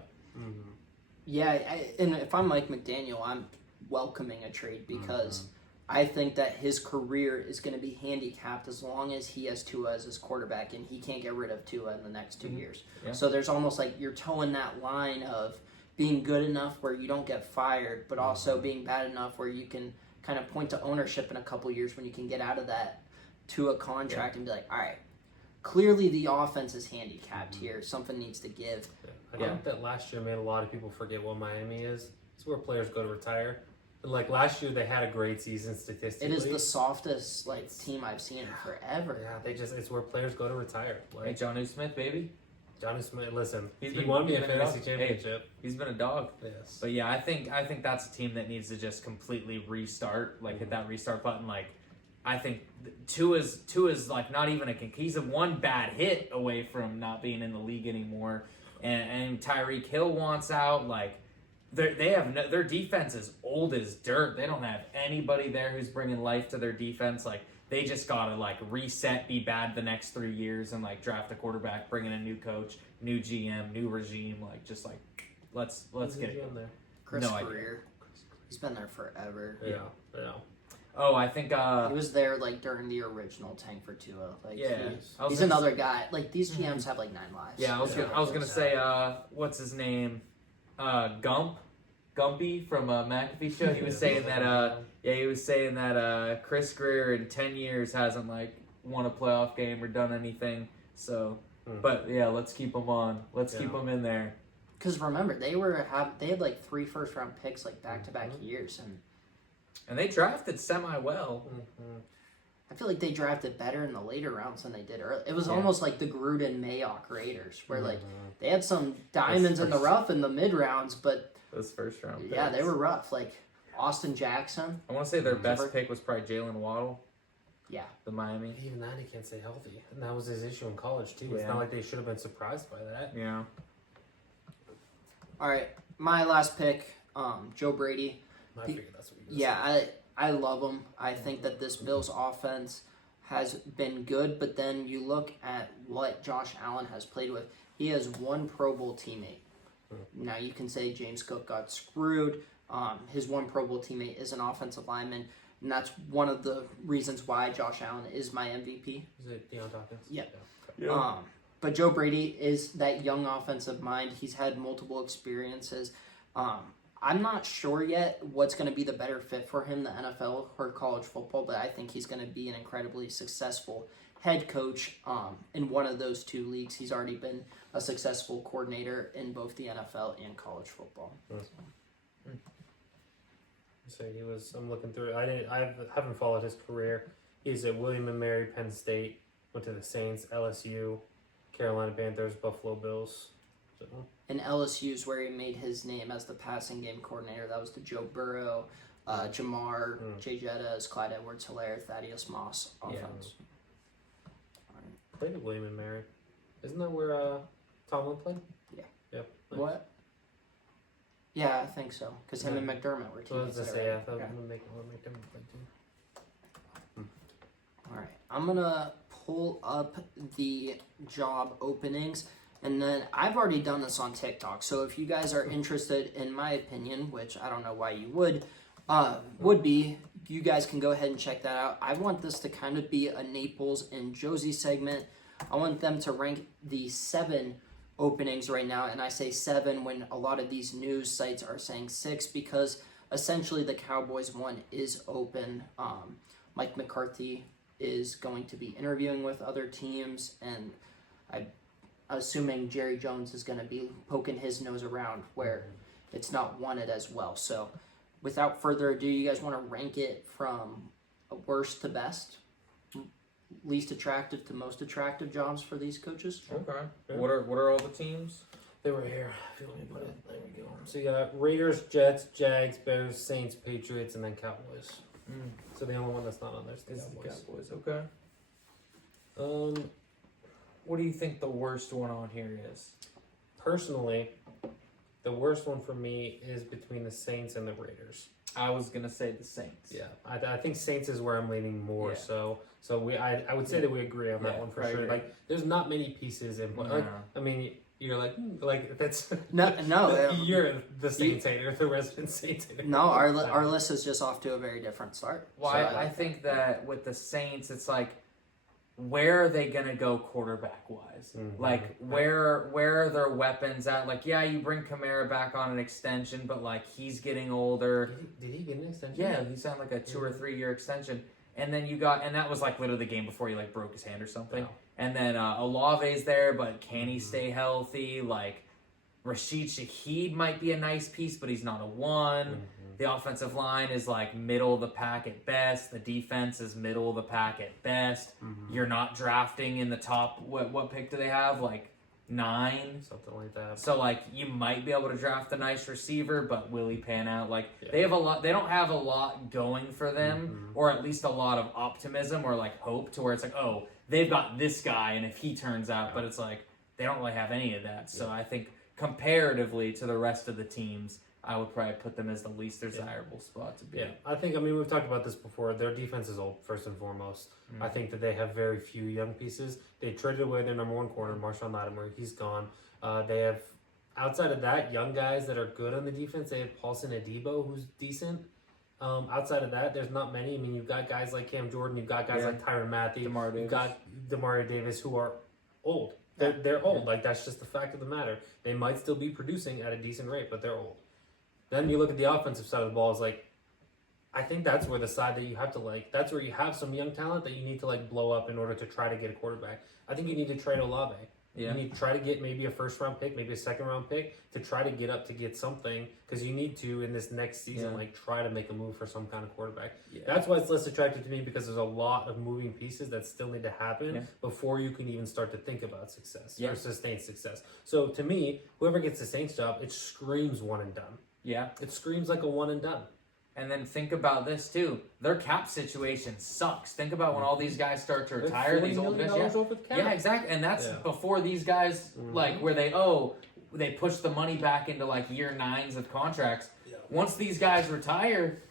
yeah, and if I'm Mike McDaniel, I'm welcoming a trade because I think that his career is going to be handicapped as long as he has Tua as his quarterback, and he can't get rid of Tua in the next 2 years. Yeah. So there's almost like you're towing that line of being good enough where you don't get fired, but also being bad enough where you can kind of point to ownership in a couple years when you can get out of that Tua contract and be like, all right, clearly the offense is handicapped here. Something needs to give. I think that last year made a lot of people forget what Miami is. It's where players go to retire. And like last year, they had a great season statistically. It is the softest team I've seen in forever. Yeah, it's where players go to retire. Hey, Like Jonnu Smith, baby. Johnny Smith, listen, He's he been- won me he's a been fantasy rough. championship. He's been a dog. Yes. But yeah, I think that's a team that needs to just completely restart, like hit that restart button. Like, I think Tua's like not even he's a one bad hit away from not being in the league anymore, and Tyreek Hill wants out. Like, they have their defense is old as dirt. They don't have anybody there who's bringing life to their defense. Like, they just gotta like reset, be bad the next 3 years, and like draft a quarterback, bring in a new coach, new GM, new regime. Like, just like let's get it. there. Chris No idea. Greer, he's been there forever. Yeah. Oh, I think He was there like during the original Tank for Tua. Like, yeah. I was he's gonna another guy. Like these GMs have like 9 lives. Yeah, I was gonna say, what's his name? Gumpy from McAfee show. He was saying that, Chris Greer in 10 years hasn't like won a playoff game or done anything. So, but yeah, let's keep him on. Let's keep him in there. Because remember, they had like 3 first-round picks like back-to-back years, And they drafted semi well. I feel like they drafted better in the later rounds than they did early. It was almost like the Gruden Mayock Raiders, where like they had some diamonds in the rough in the mid rounds, but Those first round picks. yeah, they were rough. Like Austin Jackson, I want to say their best pick was probably Jalen Waddle. Yeah. The Miami. Even that he can't stay healthy, and that was his issue in college too. It's Yeah. not like they should have been surprised by that. Yeah. All right, my last pick, Joe Brady. I figured that's what you. Yeah, I love him. I think that this Bills offense has been good, but then you look at what Josh Allen has played with. He has 1 Pro Bowl teammate. Now you can say James Cook got screwed. His 1 Pro Bowl teammate is an offensive lineman, and that's one of the reasons why Josh Allen is my MVP. Is it Deion Dawkins? Yeah. But Joe Brady is that young offensive mind. He's had multiple experiences. I'm not sure yet what's going to be the better fit for him, the NFL or college football, but I think he's going to be an incredibly successful head coach in one of those 2 leagues. He's already been a successful coordinator in both the NFL and college football. So he was. I'm looking through. I haven't followed his career. He's at William and Mary, Penn State. Went to the Saints, LSU, Carolina Panthers, Buffalo Bills. So. And LSU's where he made his name as the passing game coordinator. That was the Joe Burrow, Jamar, Jay Jettas, Clyde Edwards-Helaire, Thaddeus Moss offense. Played at William and Mary. Isn't that where Tomlin played? Yeah. Yep. What? Yeah, I think so. Because him and McDermott were So I was teammates. gonna there, say, right? I thought Okay. we'll make McDermott play too. All right, I'm gonna pull up the job openings, and then I've already done this on TikTok. So if you guys are interested in my opinion, which I don't know why you would be, you guys can go ahead and check that out. I want this to kind of be a Naples and Josie segment. I want them to rank the 7 openings right now, and I say 7 when a lot of these news sites are saying 6 because essentially the Cowboys one is open. Mike McCarthy is going to be interviewing with other teams, and I'm assuming Jerry Jones is going to be poking his nose around where it's not wanted as well. So without further ado, you guys want to rank it from worst to best? Least attractive to most attractive jobs for these coaches? Okay. Yeah. What are all the teams? They were here. If you want me to put it, there we go. So you got Raiders, Jets, Jags, Bears, Saints, Patriots, and then Cowboys. So the only one that's not on there is the Is the Cowboys. Cowboys. Okay. What do you think the worst one on here is? Personally, the worst one for me is between the Saints and the Raiders. I was gonna say the Saints. Yeah, I think Saints is where I'm leaning more. Yeah. So I would say that we agree on that Yeah, one for I sure. agree. Like, there's not many pieces in play. Like, No. I mean, you're like that's No. you're the Saints hater, the resident Saints hater. No, our list is just off to a very different start. Well, So I think that with the Saints, it's like, where are they gonna go quarterback wise? Like, where are their weapons at? Like, yeah, you bring Kamara back on an extension, but like he's getting older. Did he get an extension? Yeah, he signed like a 2 or 3 year extension. And then and that was like literally the game before he like broke his hand or something. Yeah. And then Olave's there, but can he stay healthy? Like, Rashid Shaheed might be a nice piece, but he's not a one. The offensive line is like middle of the pack at best. The defense is middle of the pack at best. You're not drafting in the top. What pick do they have? Like 9, something like that. So like you might be able to draft a nice receiver, but will he pan out? Like Yeah. they have a lot. They don't have a lot going for them, or at least a lot of optimism or like hope to where it's like, oh, they've got this guy, and if he turns out, but it's like they don't really have any of that. So I think comparatively to the rest of the teams, I would probably put them as the least desirable spot to be. Yeah, I mean, we've talked about this before. Their defense is old, first and foremost. I think that they have very few young pieces. They traded away their number 1 corner, Marshawn Lattimore. He's gone. They have, outside of that, young guys that are good on the defense. They have Paulson Adebo, who's decent. Outside of that, there's not many. I mean, you've got guys like Cam Jordan, you've got guys like Tyrann Mathieu, you've got Demario Davis who are old. They're old. Like, that's just the fact of the matter. They might still be producing at a decent rate, but they're old. Then you look at the offensive side of the ball, it's like, I think that's where the side that you have to, like, that's where you have some young talent that you need to, like, blow up in order to try to get a quarterback. I think you need to trade Olave. Yeah. You need to try to get maybe a first-round pick, maybe a second-round pick to try to get up to get something, because you need to, in this next season, like, try to make a move for some kind of quarterback. Yeah. That's why it's less attractive to me, because there's a lot of moving pieces that still need to happen before you can even start to think about success or sustained success. So, to me, whoever gets the Saints job, it screams one and done. Yeah. It screams like a one and done. And then think about this too. Their cap situation sucks. Think about when all these guys start to retire. These old guys, yeah, exactly. And that's before these guys like where they push the money back into like year 9s of contracts. Yeah. Once these guys retire,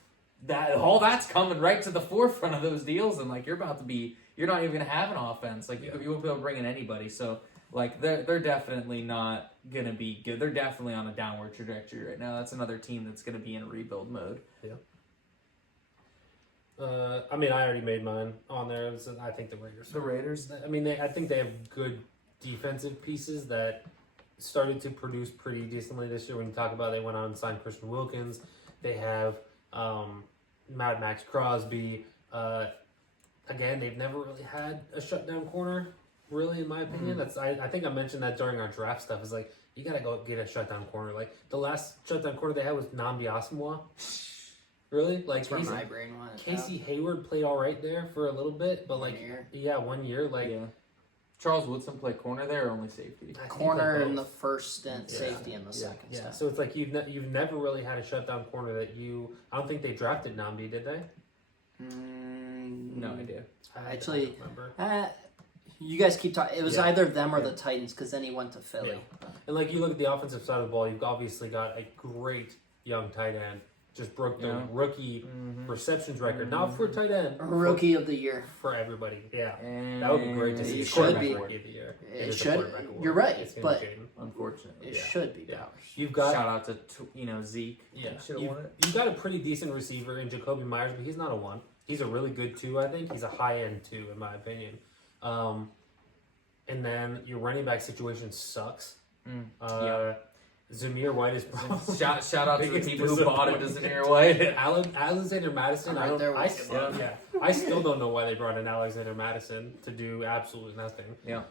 that's coming right to the forefront of those deals, and like you're not even gonna have an offense. Like you won't be able to bring in anybody. So like they're definitely not gonna be good. They're definitely on a downward trajectory right now. That's another team that's gonna be in rebuild mode. Yeah. I mean, I already made mine on there. I think the Raiders. The Raiders. I mean, I think they have good defensive pieces that started to produce pretty decently this year. When you talk about they went on and signed Christian Wilkins, they have Mad Max Crosby. Again, they've never really had a shutdown corner. Really, in my opinion, I think I mentioned that during our draft stuff. Is like you gotta go get a shutdown corner. Like the last shutdown corner they had was Nnamdi Asomugha. Really, like That's where my brain went. Casey Hayward played all right there for a little bit, but like 1 year. Like Charles Woodson played corner there or only safety? Corner in the first stint, safety in the second stint. Yeah, so it's like you've never really had a shutdown corner that you. I don't think they drafted Nnamdi, did they? No idea. Actually, I don't remember. You guys keep talking. It was either them or the Titans, because then he went to Philly. Yeah. And like you look at the offensive side of the ball, you've obviously got a great young tight end. Just broke the rookie receptions record. Not for a tight end. Rookie of the year. For everybody. Yeah. That would be great to see. It should be. Rookie of the year. It should. You're right, but unfortunately, it should be Bowers. You've got shout out to Zeke. Yeah. You've got a pretty decent receiver in Jacoby Myers, but he's not a 1. He's a really good 2, I think. He's a high end 2, in my opinion. And then your running back situation sucks. Zamir White is probably shout out to the people who bought into Zamir White. Alexander Madison. I still don't know why they brought in Alexander Madison to do absolutely nothing. Yeah.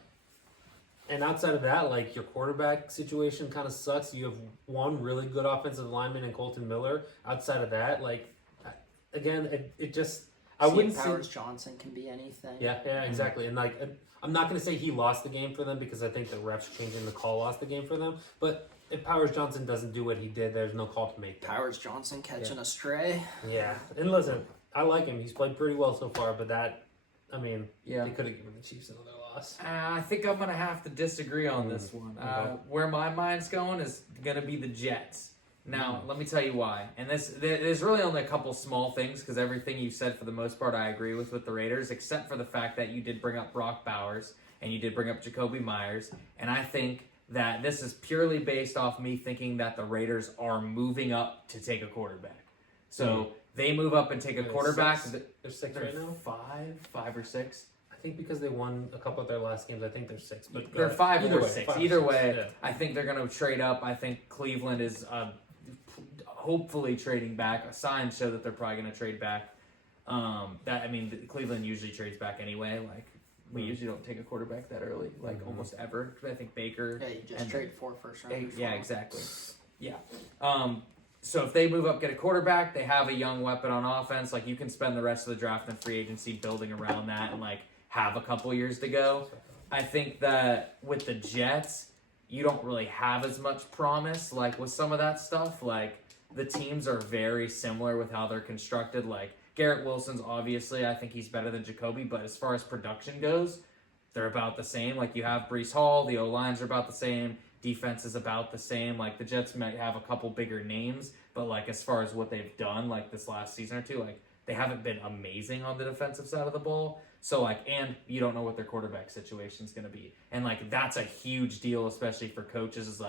And outside of that, like your quarterback situation kind of sucks. You have one really good offensive lineman in Colton Miller. Outside of that, like again, it just I wouldn't say Powers Johnson can be anything. Yeah, exactly. And like I'm not going to say he lost the game for them because I think the refs changing the call lost the game for them, but if Powers Johnson doesn't do what he did, there's no call to make. Powers Johnson catching a stray. Yeah, and listen, I like him. He's played pretty well so far, but they could have given the Chiefs another loss. I think I'm going to have to disagree on this one. Where my mind's going is going to be the Jets. Now, let me tell you why. And there's really only a couple small things, because everything you said for the most part I agree with the Raiders, except for the fact that you did bring up Brock Bowers and you did bring up Jacoby Myers. And I think that this is purely based off me thinking that the Raiders are moving up to take a quarterback. So they move up and take a quarterback. They're 6 right now? 5 or 6. I think because they won a couple of their last games, I think they're 6. But they're 5 or 6. Either way, yeah. I think they're going to trade up. I think Cleveland is hopefully trading back. Signs show that they're probably going to trade back. Cleveland usually trades back anyway. Like we usually don't take a quarterback that early, almost ever. I think Baker. Yeah, you just trade 4 first rounders. Yeah, exactly. Yeah. So if they move up, get a quarterback, they have a young weapon on offense. Like you can spend the rest of the draft and free agency building around that, and have a couple years to go. I think that with the Jets, you don't really have as much promise. With some of that stuff, the teams are very similar with how they're constructed. Garrett Wilson's obviously, I think he's better than Jacoby, but as far as production goes, they're about the same. You have Breece Hall, the O-lines are about the same, defense is about the same. The Jets might have a couple bigger names, but as far as what they've done, this last season or two, they haven't been amazing on the defensive side of the ball. So, and you don't know what their quarterback situation is going to be. And, that's a huge deal, especially for coaches, is,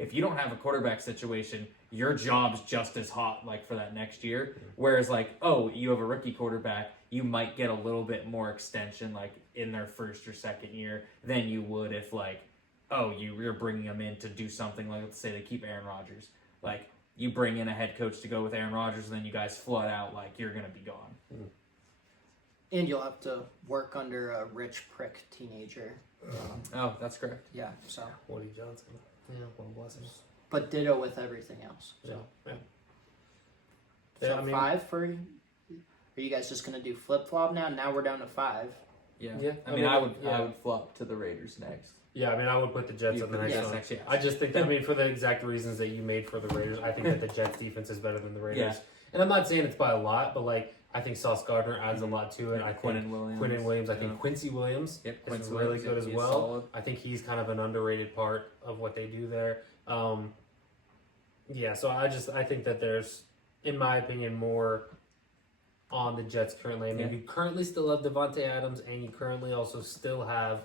if you don't have a quarterback situation, your job's just as hot like for that next year. Whereas like, oh, you have a rookie quarterback, you might get a little bit more extension like in their first or second year than you would if like, oh, you're bringing them in to do something like, let's say they keep Aaron Rodgers. Like, you bring in a head coach to go with Aaron Rodgers, and then you guys flood out like you're going to be gone. And you'll have to work under a rich prick teenager. Oh, that's correct. Yeah, so. Woody Johnson. Yeah, well, bless him. But ditto with everything else. Yeah. So, Yeah. so I mean- 5 for you? Are you guys just going to do flip-flop now? Now we're down to 5. Yeah. Yeah, I mean, I would yeah. flop to the Raiders next. Yeah, I mean, I would put the Jets You on the put next Jets one. next, yes. I just think that, I mean, for the exact reasons that you made for the Raiders, I think that the Jets defense is better than the Raiders. Yeah. And I'm not saying it's by a lot, but like, I think Sauce Gardner adds a lot to it. I think Quinnen Williams. I think Quincy Williams Yep, is Quincy really Williams, good as he's well. solid. I think he's kind of an underrated part of what they do there. Yeah, so I think that there's, in my opinion, more on the Jets currently. I mean, Yeah. you currently still have Devontae Adams, and you currently also still have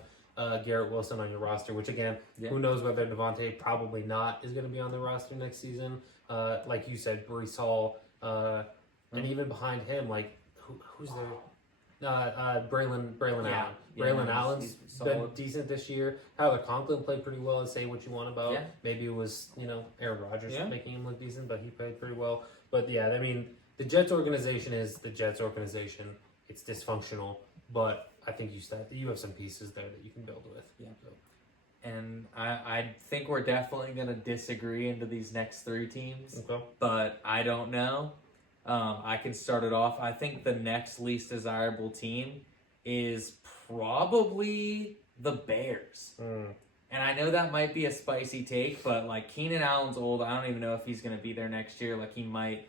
Garrett Wilson on your roster, which again, Yeah. who knows whether Devontae probably not is going to be on the roster next season. Like you said, Brees Hall, and even behind him, like who's there? Braylon Yeah. Allen. Yeah, Braylon he's Allen's been solid. decent this year. Tyler Conklin played pretty well, and say what you want about. Yeah. Maybe it was, Aaron Rodgers Yeah. making him look decent, but he played pretty well. But yeah, I mean, the Jets organization is the Jets organization. It's dysfunctional, but I think you have some pieces there that you can build with. Yeah. So, And I think we're definitely going to disagree into these next 3 teams, okay. but I don't know. I can start it off. I think the next least desirable team is probably the Bears. And I know that might be a spicy take, but like Keenan Allen's old. I don't even know if he's going to be there next year. Like he might.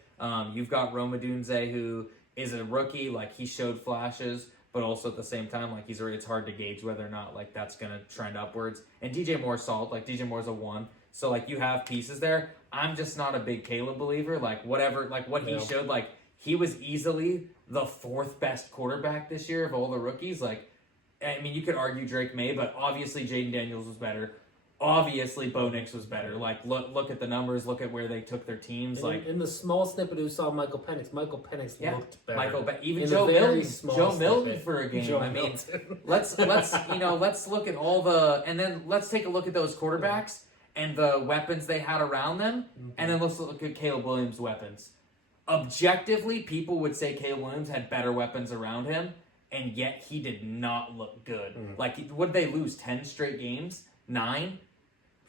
You've got Roma Dunze, who is a rookie. Like he showed flashes, but also at the same time, like it's hard to gauge whether or not like that's going to trend upwards. And DJ Moore's solid. Like DJ Moore's a 1. So like you have pieces there. I'm just not a big Caleb believer. Like whatever, like what he showed, like he was easily the 4th best quarterback this year of all the rookies. Like, I mean, you could argue Drake May, but obviously Jaden Daniels was better. Obviously Bo Nix was better. Like look at the numbers. Look at where they took their teams. Like in the small snippet who saw Michael Penix looked better. Even In Joe a very Milton. small Joe Milton snippet. for a game. Joe I mean, Milton. let's look at all the, and then let's take a look at those quarterbacks and the weapons they had around them, and then let's look at Caleb Williams' weapons. Objectively, people would say Caleb Williams had better weapons around him, and yet he did not look good. Like, what did they lose? 10 straight games? 9?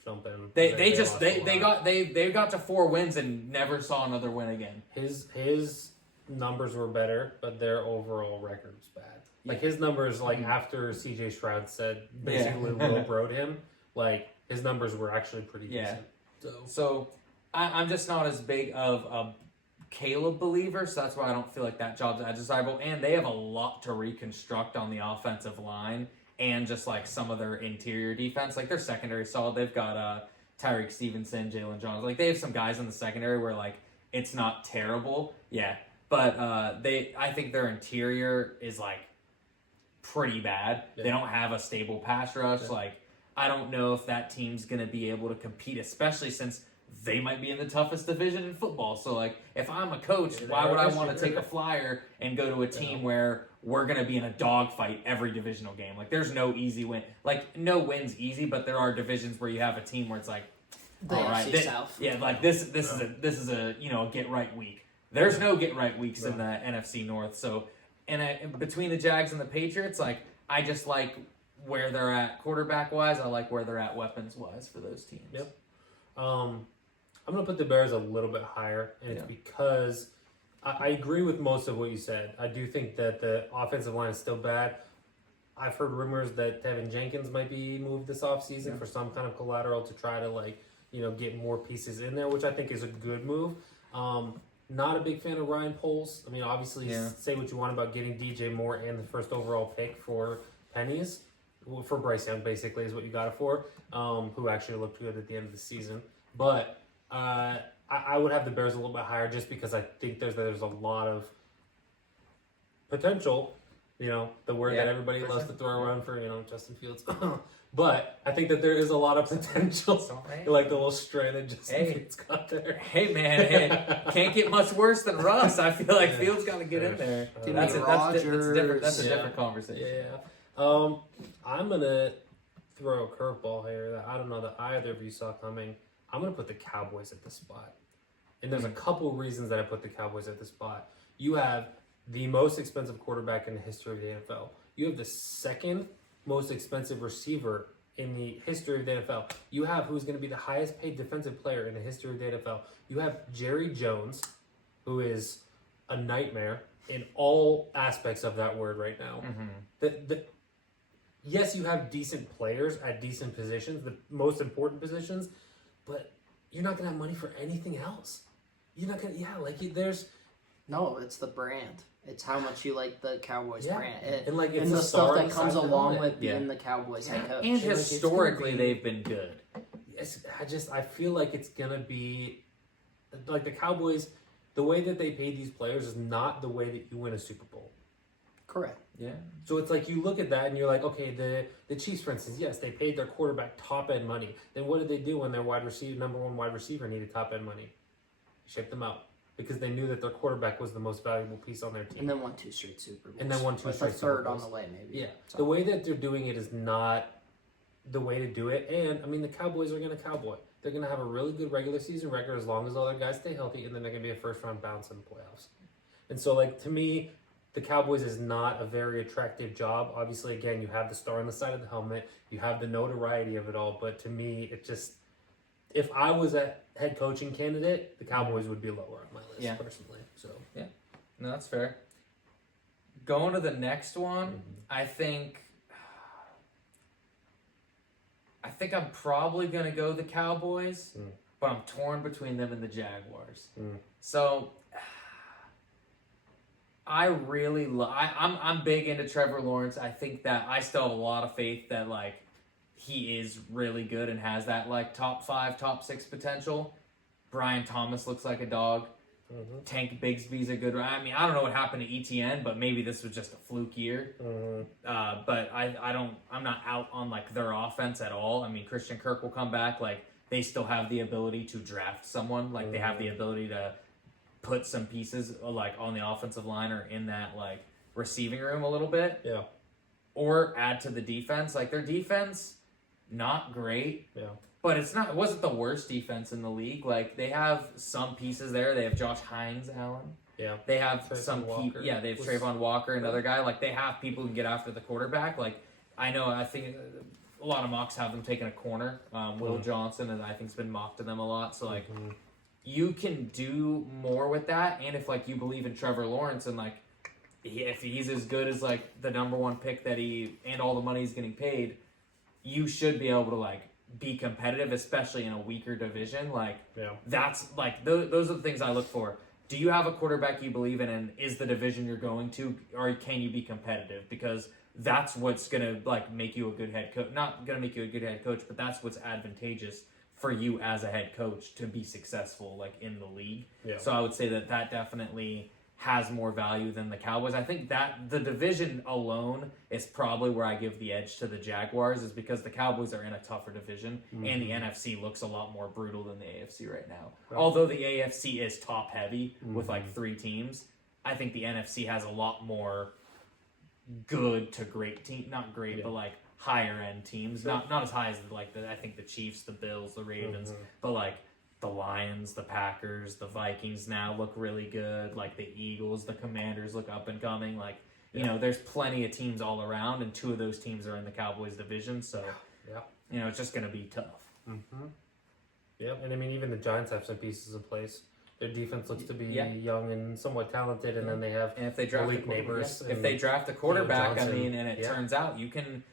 Something. They lost a lot. got to 4 wins and never saw another win again. His numbers were better, but their overall record was bad. Like his numbers, like after CJ Stroud said basically Will rode him, like his numbers were actually pretty decent. So I'm just not as big of a Caleb believer, so that's why I don't feel like that job's as desirable. And they have a lot to reconstruct on the offensive line and just like some of their interior defense. Like their secondary solid. They've got Tyreek Stevenson, Jalen Jones. Like they have some guys in the secondary where like it's not terrible. Yeah. But I think their interior is like pretty bad. Yeah. They don't have a stable pass rush. Yeah. Like I don't know if that team's going to be able to compete, especially since they might be in the toughest division in football. So, like, if I'm a coach, Yeah, why would I that's want to true. take a flyer and go to a team where we're going to be in a dogfight every divisional game? Like, there's no easy win. Like, no win's easy, but there are divisions where you have a team where it's like, The all right, AFC South. yeah, like this is a get right week. There's no get right weeks in the NFC North. So, and between the Jags and the Patriots, like I just like where they're at quarterback wise. I like where they're at weapons wise for those teams. Yep. I'm going to put the Bears a little bit higher, and it's because I agree with most of what you said. I do think that the offensive line is still bad. I've heard rumors that Tevin Jenkins might be moved this offseason for some kind of collateral to try to, get more pieces in there, which I think is a good move. Not a big fan of Ryan Poles. I mean, obviously, say what you want about getting DJ Moore and the first overall pick for pennies. For Bryce Young, basically, is what you got it for, who actually looked good at the end of the season. But I would have the Bears a little bit higher just because I think there's a lot of potential, the word that everybody loves to throw around for, Justin Fields. But I think that there is a lot of potential, like the little stray that Justin Fields got there. Hey man, can't get much worse than Russ. I feel like Fields got to get in there. That's a different conversation. Yeah. I'm gonna throw a curveball here that I don't know that either of you saw coming. I'm gonna put the Cowboys at the spot, and there's a couple reasons that I put the Cowboys at the spot. You have the most expensive quarterback in the history of the NFL. You have the second most expensive receiver in the history of the NFL. You have who's going to be the highest paid defensive player in the history of the NFL. You have Jerry Jones, who is a nightmare in all aspects of that word right now. Yes, you have decent players at decent positions, the most important positions, but you're not going to have money for anything else. You're not going to, there's... No, it's the brand. It's how much you like the Cowboys brand. And and the stuff that comes along with being the Cowboys head coach. And historically, they've been good. Yes, I feel like it's going to be... Like the Cowboys, the way that they pay these players is not the way that you win a Super Bowl. Correct. Yeah. So it's like you look at that and you're like, okay, the Chiefs, for instance, yes, they paid their quarterback top-end money. Then what did they do when their number one wide receiver needed top-end money? Shipped them out. Because they knew that their quarterback was the most valuable piece on their team. And then won 2 straight Super Bowls. And then won 2 straight Super Bowls. Super Bowls. On the way, maybe. Yeah. So. The way that they're doing it is not the way to do it. And, I mean, the Cowboys are going to cowboy. They're going to have a really good regular season record as long as all their guys stay healthy, and then they're going to be a first-round bounce in the playoffs. And so, to me, the Cowboys is not a very attractive job. Obviously, again, you have the star on the side of the helmet. You have the notoriety of it all. But to me, it just... If I was a head coaching candidate, the Cowboys would be lower on my list, personally. So no, that's fair. Going to the next one, I think I'm probably gonna go the Cowboys, but I'm torn between them and the Jaguars. So I really I'm big into Trevor Lawrence. I think that I still have a lot of faith that he is really good and has that top 5, top 6 potential. Brian Thomas looks like a dog. Tank Bigsby's a good... I mean, I don't know what happened to ETN, but maybe this was just a fluke year. But I'm not out on their offense at all. I mean, Christian Kirk will come back. They still have the ability to draft someone. They have the ability to put some pieces on the offensive line or in that receiving room a little bit. Yeah. Or add to the defense. Their defense, not great. Yeah. But it wasn't the worst defense in the league. They have some pieces there. They have Josh Hines, Allen. Yeah. They have people. Yeah, they have Trayvon Walker, another guy. They have people who can get after the quarterback. I think a lot of mocks have them taking a corner. Will Johnson, and I think, has been mocked to them a lot. So, you can do more with that. And if, you believe in Trevor Lawrence and, if he's as good as, the number 1 pick that and all the money he's getting paid, you should be able to, be competitive, especially in a weaker division. That's those are the things I look for. Do you have a quarterback you believe in, and is the division you're going to, or can you be competitive? Because that's what's gonna make you a good head coach. Not gonna make you a good head coach, but that's what's advantageous for you as a head coach to be successful in the league. Yeah. So I would say that definitely has more value than the Cowboys. I think that the division alone is probably where I give the edge to the Jaguars, is because the Cowboys are in a tougher division, and the NFC looks a lot more brutal than the AFC right now. Right. Although the AFC is top heavy with 3 teams, I think the NFC has a lot more good to great team, not great, but higher end teams. Not as high as I think the Chiefs, the Bills, the Ravens, but the Lions, the Packers, the Vikings now look really good. The Eagles, the Commanders look up and coming. There's plenty of teams all around, and 2 of those teams are in the Cowboys division. So, it's just going to be tough. Yep, and I mean, even the Giants have some pieces in place. Their defense looks to be young and somewhat talented, and then they have and if they draft Malik Neighbors. If they draft a quarterback, and it turns out you can...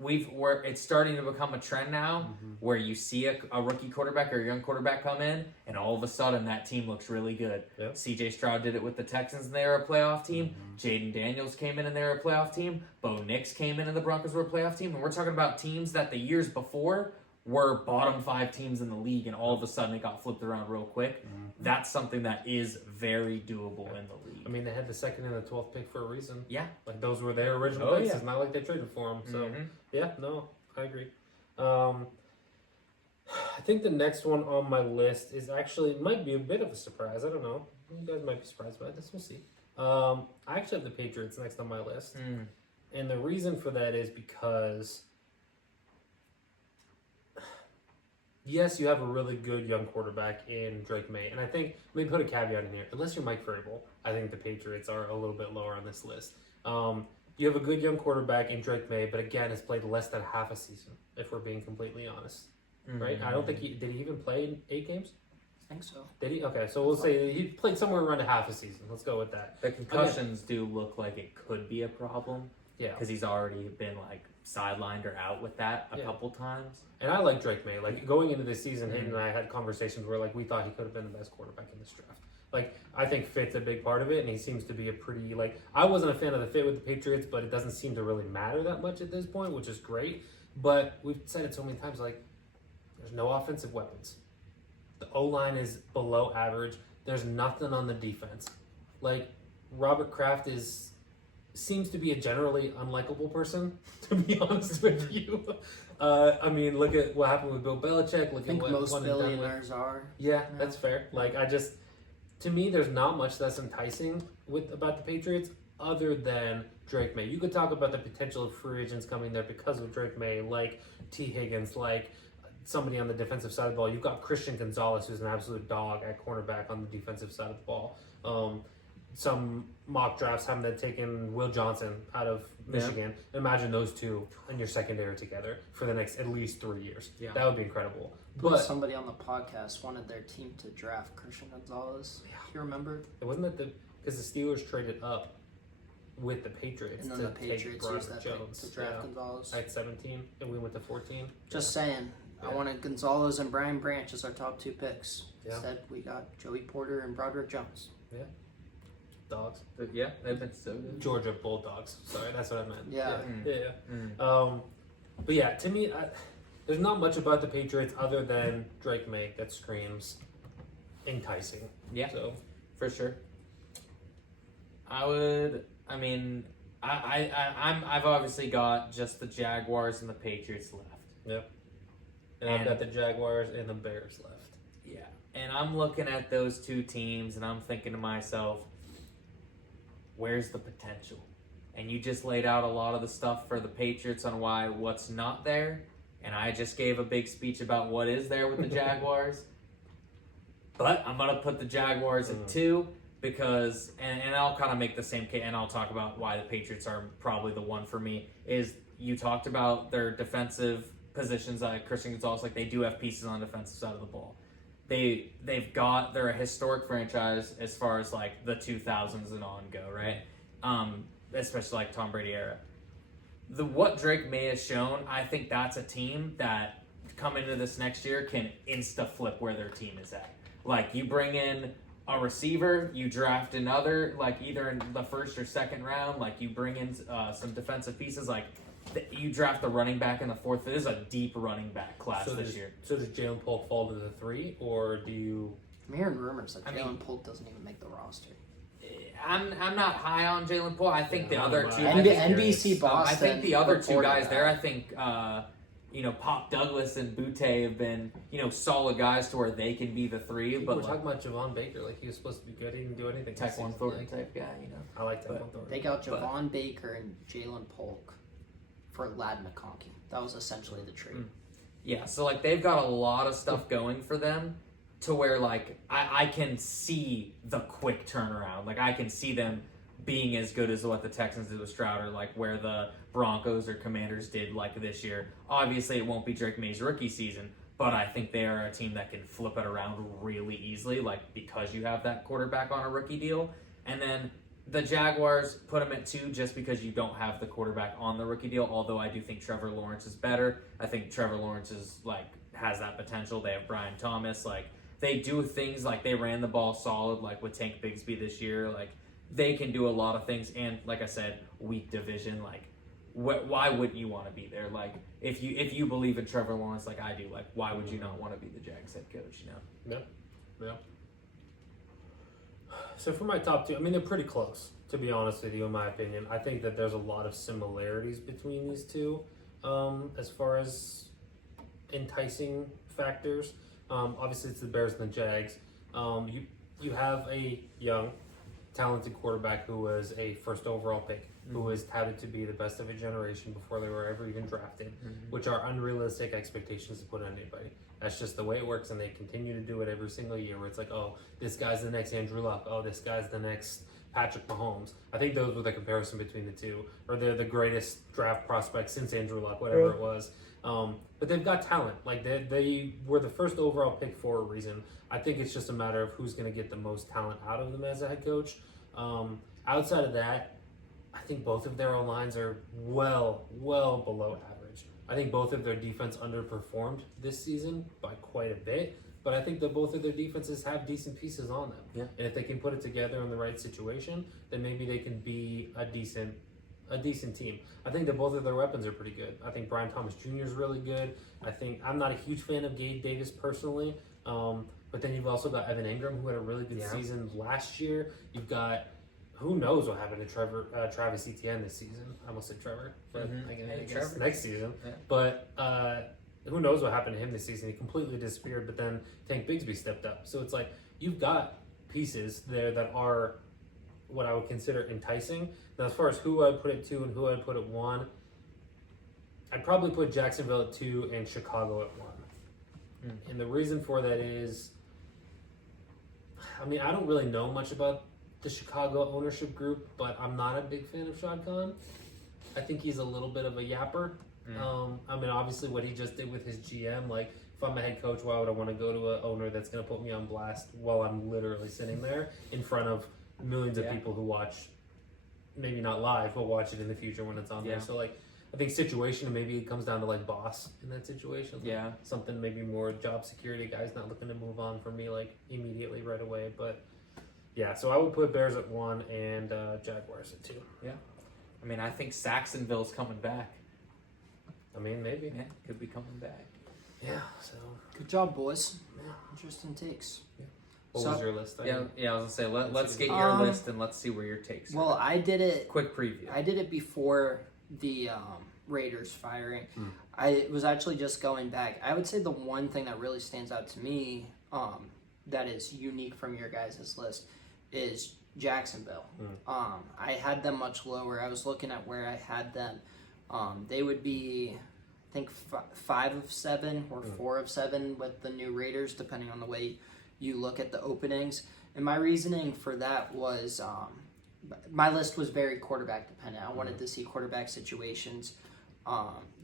It's starting to become a trend now where you see a rookie quarterback or a young quarterback come in, and all of a sudden that team looks really good. Yep. CJ Stroud did it with the Texans, and they were a playoff team. Jaden Daniels came in, and they were a playoff team. Bo Nix came in, and the Broncos were a playoff team. And we're talking about teams that the years before were bottom 5 teams in the league, and all of a sudden it got flipped around real quick. That's something that is very doable in the league. I mean, they had the 2nd and the 12th pick for a reason. Yeah. Those were their original picks. It's not like they traded for them. So, yeah, no, I agree. I think the next one on my list is actually might be a bit of a surprise. I don't know. You guys might be surprised by this. We'll see. I actually have the Patriots next on my list, and the reason for that is because yes, you have a really good young quarterback in Drake May, and I think let me put a caveat in here. Unless you're Mike Vrabel, I think the Patriots are a little bit lower on this list. You have a good young quarterback in Drake May, but again, has played less than half a season. If we're being completely honest. Right? I don't think did he even play in 8 games? I think so. Did he? Okay, so we'll say he played somewhere around a half a season. Let's go with that. The concussions do look like it could be a problem. Yeah. Because he's already been like sidelined or out with that a couple times. And I like Drake May. Like going into this season, Hayden and I had conversations where like we thought he could have been the best quarterback in this draft. Like I think fit's a big part of it, and he seems to be a pretty like I wasn't a fan of the fit with the Patriots, but it doesn't seem to really matter that much at this point, which is great. But we've said it so many times, like there's no offensive weapons. The O-line is below average. There's nothing on the defense. Like Robert Kraft seems to be a generally unlikable person, to be honest with you. I mean, look at what happened with Bill Belichick. Look I think at what most one he's done with- billionaires are. Yeah, that's fair. Like to me, there's not much that's enticing about the Patriots other than Drake May. You could talk about the potential of free agents coming there because of Drake May, like T. Higgins, like somebody on the defensive side of the ball. You've got Christian Gonzalez, who's an absolute dog at cornerback on the defensive side of the ball. Some mock drafts have them taken Will Johnson out of Michigan. Imagine those two in your secondary together for the next at least 3 years. Yeah. That would be incredible. But somebody on the podcast wanted their team to draft Christian Gonzalez. You remember? It wasn't that because the Steelers traded up with the Patriots And then to the Patriots take used Broderick that pick Jones to draft Gonzalez. at 17, and we went to 14. Just saying. I wanted Gonzalez and Brian Branch as our top 2 picks. Yeah. Instead, we got Joey Porter and Broderick Jones. Dogs. But yeah, they've been so good. Georgia Bulldogs. Sorry, that's what I meant. Yeah. Yeah. But yeah, to me, there's not much about the Patriots other than Drake May that screams enticing. Yeah. So For sure. I've obviously got just the Jaguars and the Patriots left. Yep. And I've got the Jaguars and the Bears left. Yeah. And I'm looking at those 2 teams and I'm thinking to myself, where's the potential? And you just laid out a lot of the stuff for the Patriots on what's not there. And I just gave a big speech about what is there with the Jaguars. But I'm going to put the Jaguars at 2 because, and I'll kind of make the same case, and I'll talk about why the Patriots are probably the one for me, is you talked about their defensive positions, like Christian Gonzalez, like they do have pieces on the defensive side of the ball. They're a historic franchise as far as like the 2000s and on go, right? Especially like Tom Brady era. What Drake May has shown, I think that's a team that coming into this next year can insta flip where their team is at. Like you bring in a receiver, you draft another, like either in the first or second round, like you bring in some defensive pieces, like you draft the running back in the 4th. This is a deep running back class this year. So does Jalen Polk fall to the 3, or do you? I'm hearing rumors that I mean- Jalen Polk doesn't even make the roster. I'm not high on Jalen Polk. I think the Yeah, other I'm two. not. I think, NBC Boston. I think the other 2 reported guys that. there. I think Pop Douglas and Butte have been solid guys to where they can be the 3. People But were like, talking about Javon Baker, like he was supposed to be good. He didn't do anything. this Tyquan season. Thornton type guy, I like But Tyquan Thornton. They got Javon Baker and Jalen Polk for Ladd McConkey. That was essentially the trade. Yeah, so like they've got a lot of stuff going for them to where like I can see the quick turnaround. Like I can see them being as good as what the Texans did with Stroud or like where the Broncos or Commanders did like this year. Obviously it won't be Drake May's rookie season, but I think they are a team that can flip it around really easily, like because you have that quarterback on a rookie deal. And then the Jaguars put them at 2 just because you don't have the quarterback on the rookie deal, although I do think Trevor Lawrence is better. I think Trevor Lawrence is has that potential. They have Brian Thomas. Like they do things like they ran the ball solid like with Tank Bigsby this year. Like they can do a lot of things, and like I said, weak division. Like why wouldn't you want to be there? Like if you believe in Trevor Lawrence like I do, like why would you not want to be the Jags head coach? Yeah. So for my top 2, I mean, they're pretty close, to be honest with you, in my opinion. I think that there's a lot of similarities between these 2 as far as enticing factors. Obviously, it's the Bears and the Jags. You have a young, talented quarterback who was a first overall pick, who was touted to be the best of a generation before they were ever even drafted, which are unrealistic expectations to put on anybody. That's just the way it works, and they continue to do it every single year where it's like, oh, this guy's the next Andrew Luck, oh, this guy's the next Patrick Mahomes. I think those were the comparison between the two, or they're the greatest draft prospect since Andrew Luck, whatever it was. But they've got talent. Like they were the first overall pick for a reason. I think it's just a matter of who's going to get the most talent out of them as a head coach. Outside of that, I think both of their O-lines are well below average. I think both of their defense underperformed this season by quite a bit, but I think that both of their defenses have decent pieces on them. Yeah. And if they can put it together in the right situation, then maybe they can be a decent team. I think that both of their weapons are pretty good. I think Brian Thomas Jr. is really good. I'm not a huge fan of Gabe Davis personally, but then you've also got Evan Ingram, who had a really good season last year. You've got, who knows what happened to Travis Etienne this season. I almost said Trevor, but I guess Trevor. next season. Yeah. But who knows what happened to him this season? He completely disappeared, but then Tank Bigsby stepped up. So it's like, you've got pieces there that are what I would consider enticing. Now, as far as who I'd put at 2 and who I'd put at 1, I'd probably put Jacksonville at 2 and Chicago at 1. And the reason for that is, I mean, I don't really know much about the Chicago ownership group, but I'm not a big fan of Shad Khan. I think he's a little bit of a yapper. I mean, obviously what he just did with his GM, like, if I'm a head coach, why would I want to go to an owner that's going to put me on blast while I'm literally sitting there in front of millions of people who watch, maybe not live, but watch it in the future when it's on there. So, like, I think situation, maybe it comes down to, like, boss in that situation. Like, something maybe more job security, guys not looking to move on from me, like, immediately right away. But, yeah, so I would put Bears at 1 and Jaguars at 2. Yeah. I mean, I think Saxonville's coming back. I mean, maybe. Yeah, could be coming back. Yeah, so. Good job, boys. Yeah, interesting takes. What was your list? I was gonna say let's get your list and let's see where your takes. Well, I did it. Quick preview. I did it before the Raiders firing. I was actually just going back. I would say the one thing that really stands out to me, that is unique from your guys' list, is Jacksonville. I had them much lower. I was looking at where I had them. They would be, I think, 5 of 7 or 4 of 7 with the new Raiders, depending on the way you look at the openings. And my reasoning for that was, my list was very quarterback dependent. I wanted to see quarterback situations.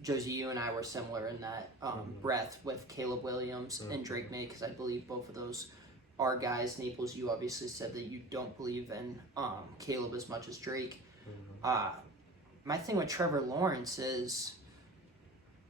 Josie, you and I were similar in that breath with Caleb Williams and Drake May, because I believe both of those are guys. Naples, you obviously said that you don't believe in Caleb as much as Drake. My thing with Trevor Lawrence is,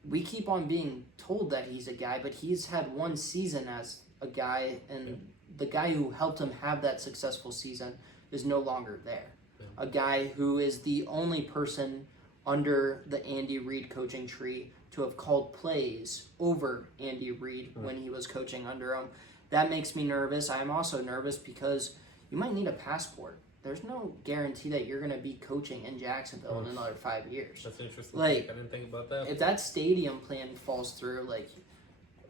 we keep on being told that he's a guy, but he's had one season as a guy, and the guy who helped him have that successful season is no longer there. A guy who is the only person under the Andy Reid coaching tree to have called plays over Andy Reid when he was coaching under him. That makes me nervous. I am also nervous because you might need a passport. There's no guarantee that you're going to be coaching in Jacksonville in another 5 years. That's interesting. Like, I didn't think about that. If that stadium plan falls through, like,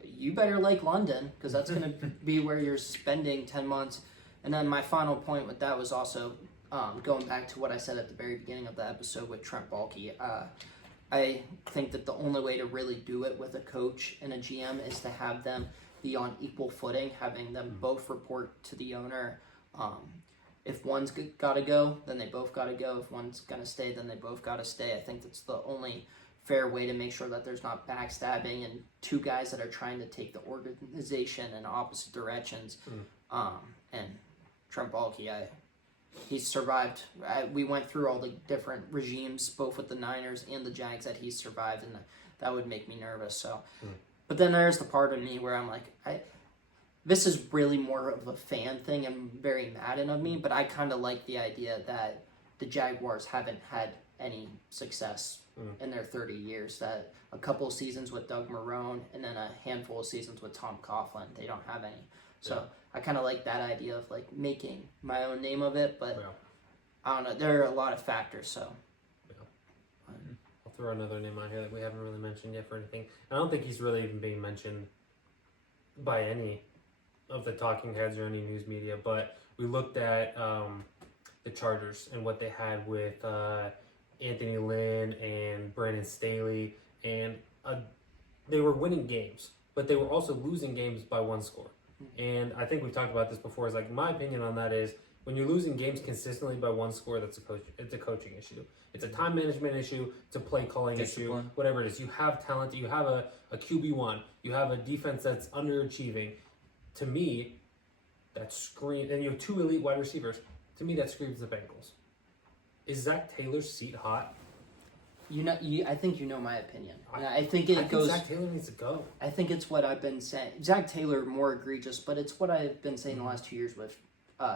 you better like London, because that's going to be where you're spending 10 months. And then my final point with that was also going back to what I said at the very beginning of the episode with Trent Baalke. I think that the only way to really do it with a coach and a GM is to have them be on equal footing, having them both report to the owner. If one's got to go, then they both got to go. If one's going to stay, then they both got to stay. I think that's the only fair way to make sure that there's not backstabbing and two guys that are trying to take the organization in opposite directions. And Trent Baalke, he's survived. We went through all the different regimes, both with the Niners and the Jags, that he's survived, and that would make me nervous. So, but then there's the part of me where I'm like, this is really more of a fan thing and very Madden of me, but I kind of like the idea that the Jaguars haven't had any success in their 30 years, that a couple of seasons with Doug Marrone and then a handful of seasons with Tom Coughlin, they don't have any. So I kind of like that idea of like making my own name of it, but I don't know, there are a lot of factors, so. I'll throw another name out here that we haven't really mentioned yet for anything. I don't think he's really even being mentioned by any of the talking heads or any news media, but we looked at the Chargers and what they had with Anthony Lynn and Brandon Staley, and they were winning games, but they were also losing games by one score. And I think we've talked about this before. It's like, my opinion on that is, when you're losing games consistently by one score, it's a coaching issue. It's a time management issue. It's a play calling issue. Whatever it is, you have talent. You have a QB1. You have a defense that's underachieving. To me, that screams, and you have 2 elite wide receivers. To me, that screams the Bengals. Is Zach Taylor's seat hot? I think you know my opinion. And I think Zach Taylor needs to go. I think it's what I've been saying. Zach Taylor more egregious, but it's what I've been saying the last 2 years with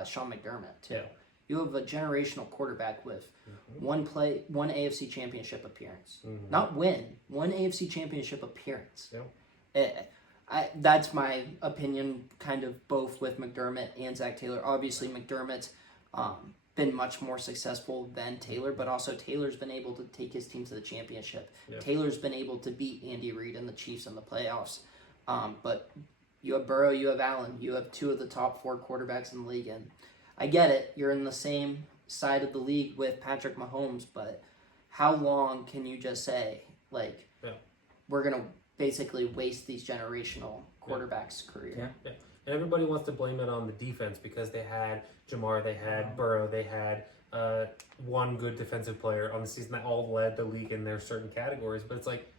Sean McDermott too. Yeah. You have a generational quarterback with one AFC Championship appearance, Mm-hmm. not one AFC Championship appearance. That's my opinion, kind of both with McDermott and Zach Taylor. Obviously, McDermott's been much more successful than Taylor, but also Taylor's been able to take his team to the championship. Yeah. Taylor's been able to beat Andy Reid and the Chiefs in the playoffs. But you have Burrow, you have Allen, you have 2 of the top 4 quarterbacks in the league. And I get it, you're in the same side of the league with Patrick Mahomes, but how long can you just say, like, we're going to basically waste these generational quarterbacks' career? Yeah. And everybody wants to blame it on the defense because they had Jamar, they had Burrow, they had one good defensive player on the season that all led the league in their certain categories. But it's like,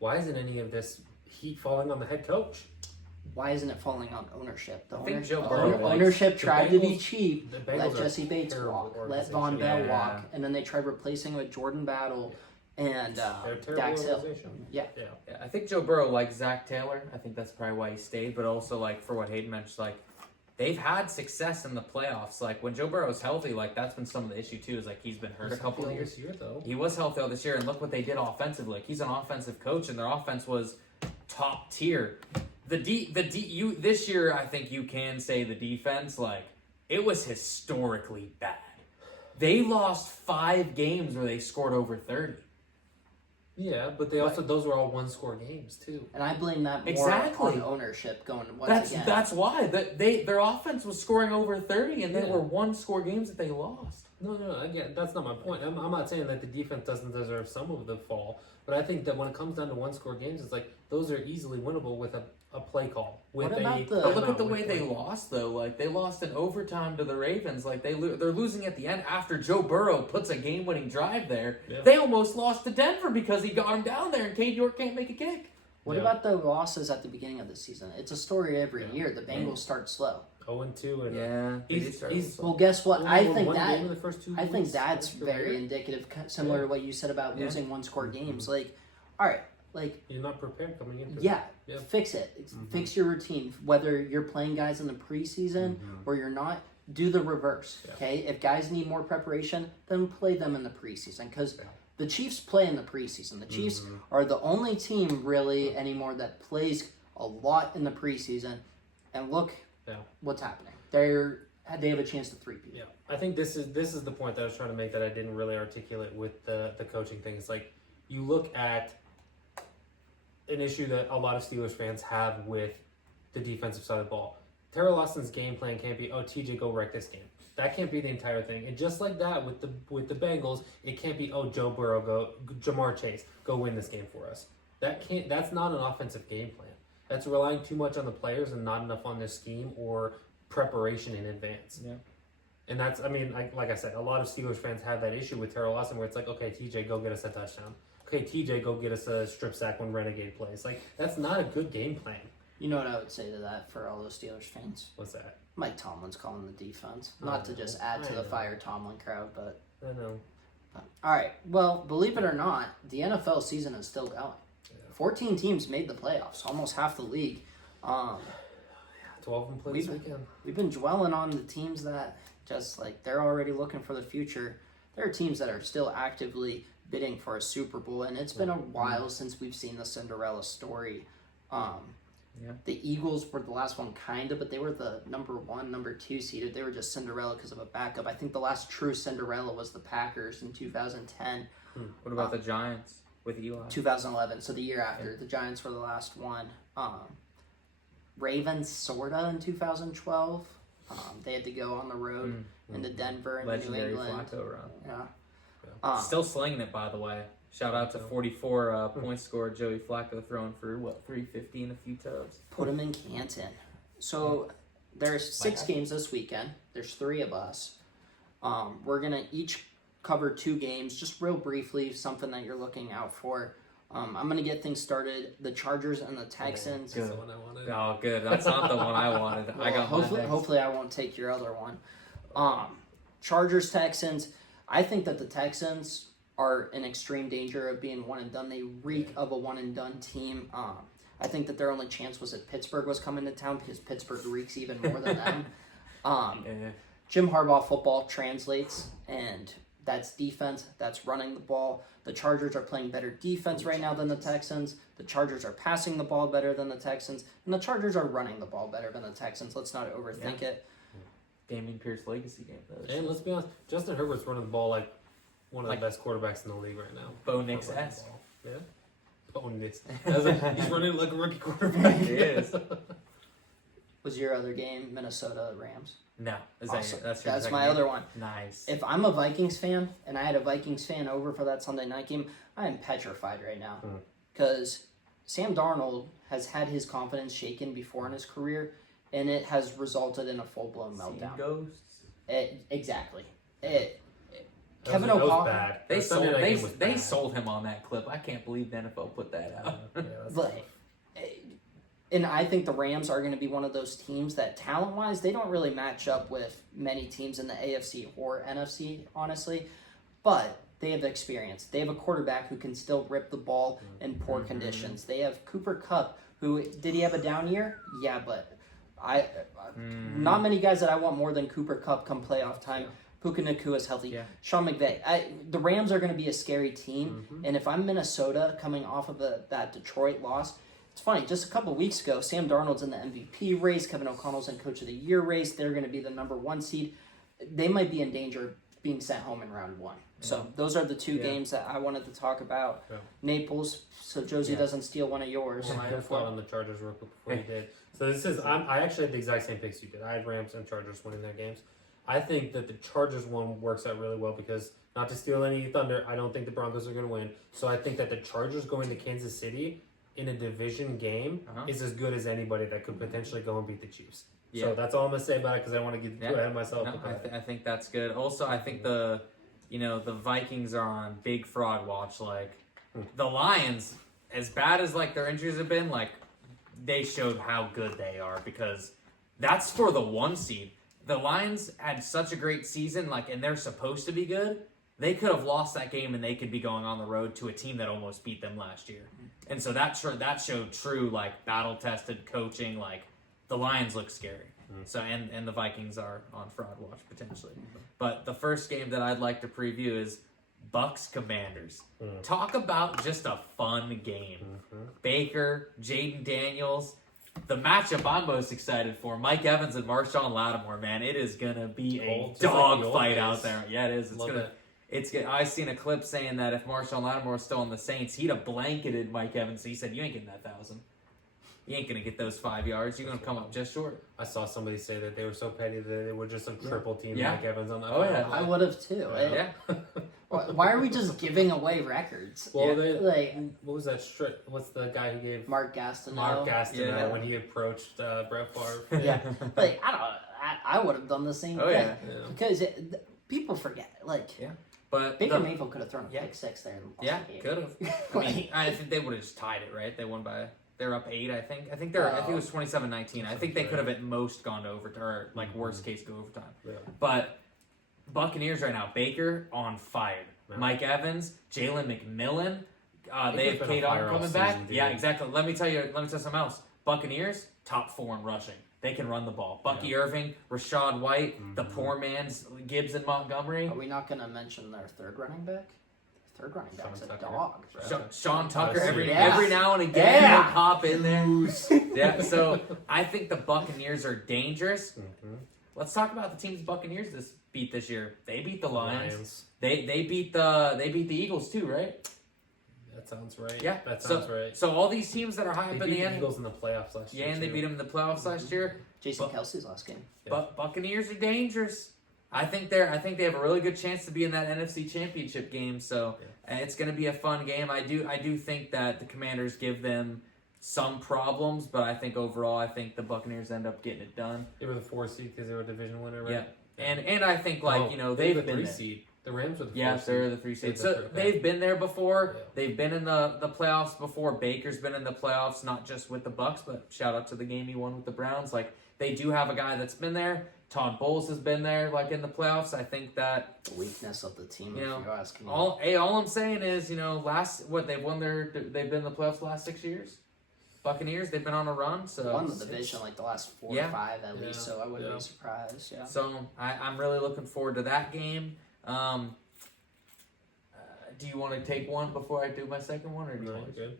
why isn't any of this heat falling on the head coach? Why isn't it falling on ownership? The think Joe Burrow ownership tried to be Bengals- cheap, the Bengals let are Jesse Bates terrible walk, let organization. Von Bell Yeah. walk, and then they tried replacing with Jordan Battle and They're a terrible Dax Hill. organization. Yeah. Yeah, I think Joe Burrow likes Zach Taylor. I think that's probably why he stayed. But also, like, for what Hayden mentioned, like, they've had success in the playoffs. Like, when Joe Burrow's healthy, like, that's been some of the issue too. Is like he's been hurt a couple of years. This year, though. He was healthy all this year, and look what they did offensively. Like, he's an offensive coach, and their offense was top tier. This year, I think you can say the defense, like, it was historically bad. They lost 5 games where they scored over 30. Yeah, but they also those were all 1-score games too. And I blame that more Exactly. on ownership going once again. That's why their offense was scoring over 30, and they Yeah. were 1-score games that they lost. No, again, that's not my point. I'm not saying that the defense doesn't deserve some of the fall, but I think that when it comes down to 1-score games, it's like those are easily winnable with a play call. With What about the- But look at the timeout, way with they play. lost, though. Like, they lost in overtime to the Ravens. Like, they're losing at the end after Joe Burrow puts a game-winning drive there. Yeah. They almost lost to Denver because he got him down there, and Cade York can't make a kick. What Yeah. about the losses at the beginning of the season? It's a story every Yeah. year. The Bengals start slow. 0-2, and Yeah, he's Well, guess what? only I won think one that game in the first 2 I think weeks that's last year, very right? indicative, similar to what you said about Yeah. losing 1-score games. Like, all right, like, You're not prepared coming into yeah, Yeah. fix it. Fix your routine. Whether you're playing guys in the preseason or you're not, do the reverse. Yeah. Okay, if guys need more preparation, then play them in the preseason because the Chiefs play in the preseason. The Chiefs are the only team really anymore that plays a lot in the preseason. And look what's happening. They have a chance to three-peat. Yeah, I think this is the point that I was trying to make that I didn't really articulate with the coaching thing. It's like you look at an issue that a lot of Steelers fans have with the defensive side of the ball. Terrell Austin's game plan can't be, TJ, go wreck this game. That can't be the entire thing. And just like that with the Bengals, it can't be, Joe Burrow, Jamar Chase, go win this game for us. That's not an offensive game plan. That's relying too much on the players and not enough on their scheme or preparation in advance. Yeah. And that's, like I said, a lot of Steelers fans have that issue with Terrell Austin where it's like, okay, TJ, go get us a touchdown. Okay, TJ, go get us a strip sack when Renegade plays. Like, that's not a good game plan. You know what I would say to that for all those Steelers fans? What's that? Mike Tomlin's calling the defense. I Not to know. just add to I the know. Fire Tomlin crowd, but... I know. All right. Well, believe it or not, the NFL season is still going. Yeah. 14 teams made the playoffs, almost half the league. 12 of them played this weekend. We've been dwelling on the teams that just like they're already looking for the future. There are teams that are still actively bidding for a Super Bowl, and it's been a while since we've seen the Cinderella story. The Eagles were the last one, kind of, but they were the number 1, number 2 seeded. They were just Cinderella because of a backup. I think the last true Cinderella was the Packers in 2010. What about the Giants? with Eli. 2011, so the year after. The Giants were the last one. Ravens, sorta, in 2012. They had to go on the road into Denver and Legendary New England. Flacco run. Yeah. Still slinging it, by the way. Shout out to 44 points scored Joey Flacco, throwing for 350 and a few tubs. Put him in Canton. So there's 6 games this weekend. There's 3 of us. We're gonna each cover 2 games, just real briefly, something that you're looking out for. I'm gonna get things started. The Chargers and the Texans. That's the one I wanted. Oh, good. That's not the one I wanted. I got hopefully I won't take your other one. Chargers, Texans. I think that the Texans are in extreme danger of being one and done. They reek of a one and done team. I think that their only chance was if Pittsburgh was coming to town, because Pittsburgh reeks even more than them. Jim Harbaugh football translates, and that's defense, that's running the ball. The Chargers are playing better defense right now than the Texans. The Chargers are passing the ball better than the Texans. And the Chargers are running the ball better than the Texans. Let's not overthink it. Damian Pierce legacy game, though. And let's be honest, Justin Herbert's running the ball like one of the best quarterbacks in the league right now. Bo Nix-esque. Yeah. Bo Nix. He's running like a rookie quarterback. He is. Was your other game Minnesota Rams? No. Awesome. That's my other one. Nice. If I'm a Vikings fan and I had a Vikings fan over for that Sunday night game, I am petrified right now. Because Sam Darnold has had his confidence shaken before in his career, and it has resulted in a full-blown meltdown. Ghosts. Exactly. Kevin O'Connell. They sold him on that clip. I can't believe the NFL put that out. And I think the Rams are going to be one of those teams that talent-wise, they don't really match up with many teams in the AFC or NFC, honestly. But they have experience. They have a quarterback who can still rip the ball in poor conditions. They have Cooper Kupp, who, did he have a down year? Yeah, but not many guys that I want more than Cooper Kupp come playoff time. Puka Nacua is healthy. Sean McVay. The Rams are going to be a scary team. And if I'm Minnesota coming off of that Detroit loss, it's funny, just a couple of weeks ago, Sam Darnold's in the MVP race, Kevin O'Connell's in Coach of the Year race, they're going to be the number 1 seed. They might be in danger of being sent home in round 1. So those are the 2 games that I wanted to talk about. Naples, so Josie doesn't steal one of yours. I had a thought on the Chargers real quick before you did. So I actually had the exact same picks you did. I had Rams and Chargers winning their games. I think that the Chargers one works out really well because, not to steal any thunder, I don't think the Broncos are going to win. So I think that the Chargers going to Kansas City in a division game is as good as anybody that could potentially go and beat the Chiefs. So that's all I'm going to say about it because I want to get too ahead of myself. No, I think that's good. Also, I think the Vikings are on big fraud watch. Like, the Lions, as bad as their injuries have been, they showed how good they are because that's for the 1 seed. The Lions had such a great season, and they're supposed to be good. They could have lost that game and they could be going on the road to a team that almost beat them last year. And so that showed true, battle-tested coaching. The Lions look scary. So and the Vikings are on fraud watch, potentially. But the first game that I'd like to preview is Bucks Commanders. Talk about just a fun game. Baker, Jaden Daniels. The matchup I'm most excited for, Mike Evans and Marshawn Lattimore, man. It is going to be a dogfight out there. Yeah, it is. I seen a clip saying that if Marshawn Lattimore was still on the Saints, he'd have blanketed Mike Evans. He said, you ain't getting that 1,000. You ain't going to get those 5 yards. You're going to come up just short. I saw somebody say that they were so petty that they would just triple team Mike Evans on that. Oh, yeah. I would have too. Why are we just giving away records? Well, what was that? What's the guy who gave Mark Gastineau? Mark Gastineau when he approached Brett Favre. I would have done the same thing because people forget. But Baker Mayfield could have thrown a pick 6 there. Could have. I think they would have just tied it, right? They won by. They're up 8, I think. I think it was 27-19. I think they could have at most gone to overtime, or worst case go overtime. Yeah. But Buccaneers right now, Baker on fire. Yeah. Mike Evans, Jalen McMillan. They have Kate on coming back. Yeah, exactly. Let me tell you something else. Buccaneers, top 4 in rushing. They can run the ball. Bucky Irving, Rashad White, the poor man's Gibbs and Montgomery. Are we not going to mention their third running back? Third running back's a dog. Sean Tucker every now and again will hop in there. So I think the Buccaneers are dangerous. Let's talk about the teams the Buccaneers beat this year. They beat the Lions. They beat the Eagles too, right? That sounds right. Yeah, that sounds right. So all these teams that are high They up in beat the the end, Eagles in the playoffs last year. and they too. beat them in the playoffs last year. Jason But- Kelsey's last game. But Buccaneers are dangerous. I think they have a really good chance to be in that NFC Championship game. So it's going to be a fun game. I do think that the Commanders give them some problems, but I think overall, I think the Buccaneers end up getting it done. They were the 4 seed because they were a division winner, right? Yeah. And I think they've they were been the 3 there. seed. The Rams were the 4 Yeah, seed. they're the 3 seed. They're So the- they've been there before. Yeah. They've been in the playoffs before. Baker's been in the playoffs, not just with the Bucks, but shout out to the game he won with the Browns. Like, they do have a guy that's been there. Todd Bowles has been there, like, in the playoffs. I think that The weakness of the team, You if know, you're asking me. all I'm saying is, they've been in the playoffs the last 6 years. Buccaneers, they've been on a run. So Won the division like the last 4 or Yeah. 5 at least, Yeah. so I wouldn't Yeah. be surprised. Yeah. So I'm really looking forward to that game. Do you want to take one before I do my second one, or do you No, want you're good.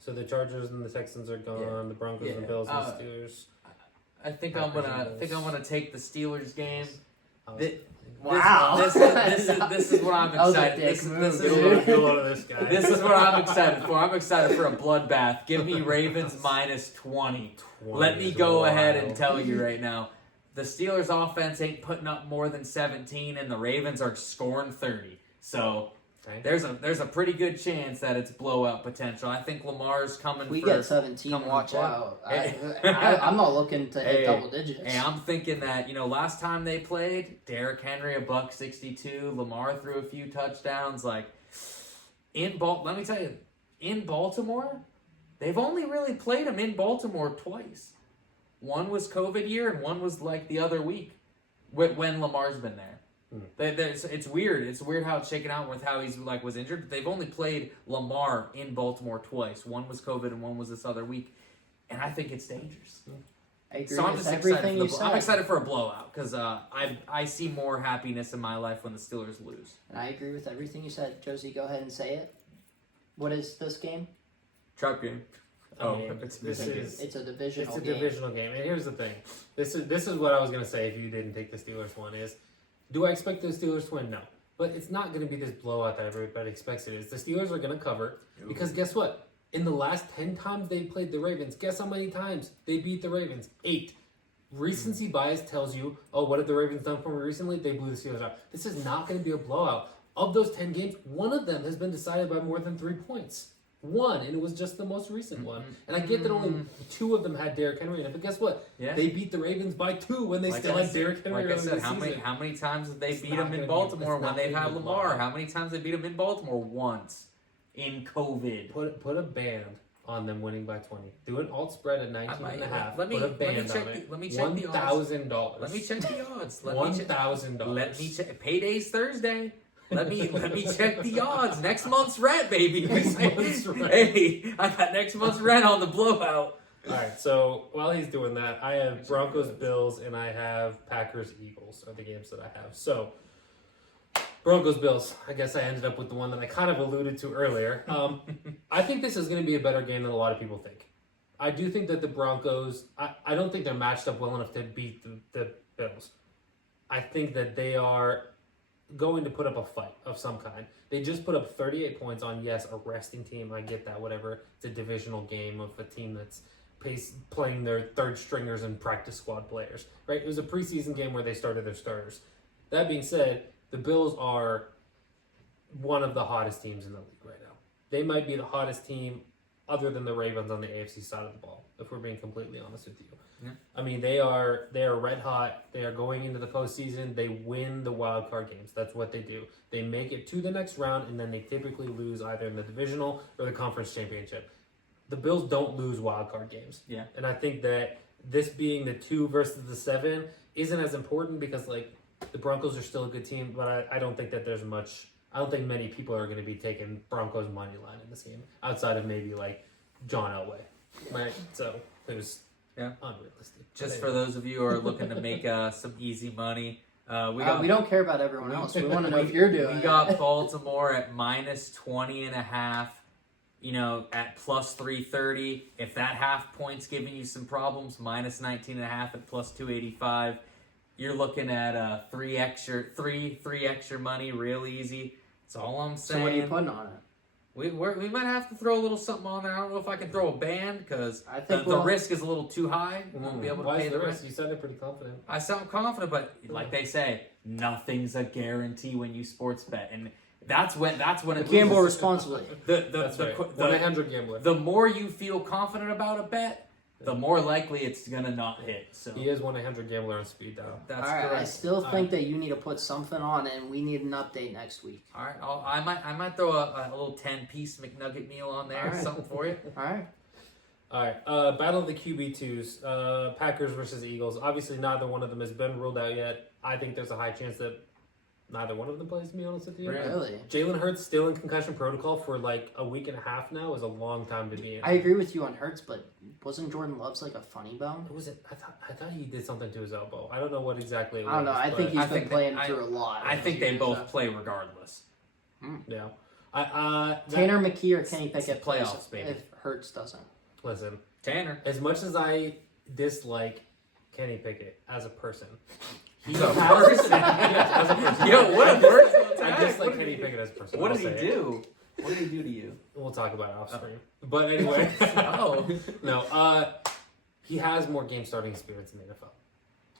So the Chargers and the Texans are gone. Yeah. The Broncos and Yeah. the Bills and the Steelers. I think Packers I'm and Bills. gonna take the Steelers game. I was Thi- Wow. This is what I'm That was a excited. dick This move, is Get a load, dude. get a load of this guy. this is what I'm excited for. I'm excited for a bloodbath. Give me Ravens minus 20. 20 Let me is go ahead and wild. tell you right now. The Steelers offense ain't putting up more than 17, and the Ravens are scoring 30. So Okay. there's a pretty good chance that it's blowout potential. I think Lamar's coming. If we for, get 17, coming watch for- out. Hey. I'm not looking to hit Hey. double digits. Hey, I'm thinking that, last time they played, Derrick Henry $162, Lamar threw a few touchdowns. Like, let me tell you, in Baltimore, they've only really played him in Baltimore twice. One was COVID year, and one was like the other week when Lamar's been there. It's weird. It's weird how it's shaken out with how he's was injured. They've only played Lamar in Baltimore twice. One was COVID, and one was this other week. And I think it's dangerous. I agree So I'm with just everything excited. you said. I'm excited for a blowout because I see more happiness in my life when the Steelers lose. And I agree with everything you said. Josie, go ahead and say it. What is this game? Trap game. I mean, this is It's a divisional it's a game. divisional game. And here's the thing. This is what I was gonna say if you didn't take the Steelers one is, do I expect the Steelers to win? No. But it's not gonna be this blowout that everybody expects it is. The Steelers are gonna cover because guess what? In the last 10 times they played the Ravens, guess how many times they beat the Ravens? 8. Recency bias tells you, oh, what have the Ravens done for me recently? They blew the Steelers out. This is not going to be a blowout. Of those 10 games, one of them has been decided by more than 3 points. One, and it was just the most recent one. And I get that only 2 of them had Derrick Henry in it, but guess what? Yeah. They beat the Ravens by 2 when they still had Derrick Henry Like I in said, the how season. many times did they It's beat not him gonna in be- Baltimore it's when not they gonna had be a Lamar? blowout. How many times they beat him in Baltimore? Once. In COVID. Put a band on them winning by 20. Do an alt spread at 19 and a half. Let me Put a band check. on it. Let me check the odds. $1,000. Let me check the odds. Let me check. $1,000. Let me check. Payday's Thursday. Let me check the odds. Next month's rent, baby. Next month's rent. Hey, I got next month's rent on the blowout. All right, so while he's doing that, I have Broncos, Bills, and I have Packers, Eagles are the games that I have. So, Broncos, Bills. I guess I ended up with the one that I kind of alluded to earlier. I think this is going to be a better game than a lot of people think. I do think that the Broncos, I don't think they're matched up well enough to beat the Bills. I think that they are going to put up a fight of some kind. They just put up 38 points on, yes, a resting team. I get that, whatever. It's a divisional game of a team that's playing their third stringers and practice squad players, right? It was a preseason game where they started their starters. That being said, the Bills are one of the hottest teams in the league right now. They might be the hottest team other than the Ravens on the AFC side of the ball, if we're being completely honest with you. Yeah. I mean, they are red hot. They are going into the postseason. They win the wild card games. That's what they do. They make it to the next round, and then they typically lose either in the divisional or the conference championship. The Bills don't lose wild card games. Yeah. And I think that this being the 2 versus the 7 isn't as important because, like, the Broncos are still a good team, but I don't think that there's much. I don't think many people are going to be taking Broncos money line in this game outside of maybe like John Elway, right? So it was unrealistic. Just But for those of you who are looking to make some easy money, We don't care about everyone else. We want to know if you're doing We it. got Baltimore at minus 20.5. At plus 330. If that half point's giving you some problems, minus 19.5 at plus 285. You're looking at three extra money, real easy. That's all I'm saying. So what are you putting on it? We might have to throw a little something on there. I don't know if I can throw a band because I think the risk is a little too high. We won't be able to Why pay is the the risk. risk? You sounded pretty confident. I sound confident, but like they say, nothing's a guarantee when you sports bet, and that's when it Gamble loses. responsibly. That's right. 1-800-GAMBLER. The more you feel confident about a bet, the more likely it's gonna not hit. So He is 1-800-GAMBLER on speed dial. that's All right, I correct. still think that you need to put something on, and we need an update next week. All right, I might throw a little 10-piece McNugget meal on there, All right. something for you. All right. All right, battle of the QB2s, Packers versus Eagles. Obviously, neither one of them has been ruled out yet. I think there's a high chance that neither one of them plays, to be honest with you. Really? Really? Jalen Hurts still in concussion protocol for like a week and a half now is a long time to be in. I agree with you on Hurts, but wasn't Jordan Love's like a funny bone? What was it? I thought he did something to his elbow. I don't know what exactly it was. I don't know. I think but- he's I been think playing that- through a lot. I think they Years, both so. play regardless. Yeah. Tanner McKee or Kenny It's Pickett the playoffs, plays baby. if Hurts doesn't. Listen, Tanner. as much as I dislike Kenny Pickett as a person, he As a has- person? Yes, as a person. Yo, what a personal I attack. dislike What did Kenny he- Pickett as a person. What I'll did he say it. do? What did he do to you? We'll talk about it off screen. But anyway, Oh. no. He has more game starting experience in the NFL.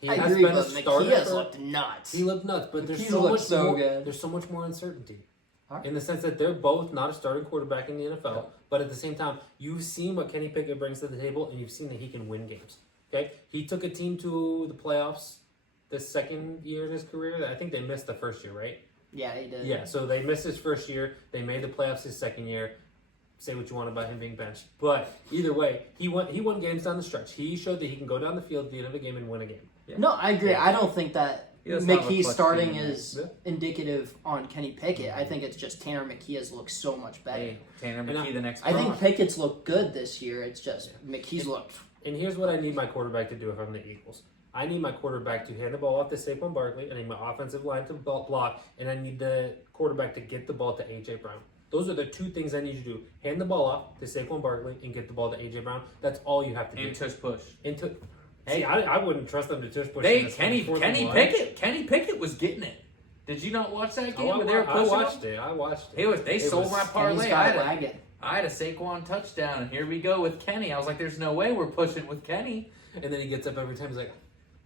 He I has agree, been a but starter McKee has for- looked nuts. He looked nuts, but there's McKee so looked much so more. good. There's so much more uncertainty. Alright. In the sense that they're both not a starting quarterback in the NFL, Yeah. but at the same time, you've seen what Kenny Pickett brings to the table, and you've seen that he can win games. Okay, he took a team to the playoffs the second year in his career. I think they missed the first year, right? Yeah, he did. Yeah, so they missed his first year. They made the playoffs his second year. Say what you want about him being benched, but either way, he won games down the stretch. He showed that he can go down the field at the end of a game and win a game. No, I agree. I don't think that He doesn't have a McKee clutch starting game, is yeah. indicative on Kenny Pickett. I think it's just Tanner McKee has looked so much better. Hey, Tanner And McKee, the next I think Gronk. Pickett's looked good this year. It's just McKee's looked. And here's what I need my quarterback to do if I'm the Eagles. I need my quarterback to hand the ball off to Saquon Barkley. I need my offensive line to block, and I need the quarterback to get the ball to A.J. Brown. Those are the two things I need you to do. Hand the ball off to Saquon Barkley and get the ball to A.J. Brown. That's all you have to do. And tush push. Hey, I wouldn't trust them to tush push. They in this Kenny fourth and one. Pickett was getting it. Did you not watch that game Oh, where they were I pushing watched him? it. I watched it. They It sold was- my And he's parlay. got a wagon. I had a Saquon touchdown, and here we go with Kenny. I was like, "There's no way we're pushing with Kenny." And then he gets up every time. He's like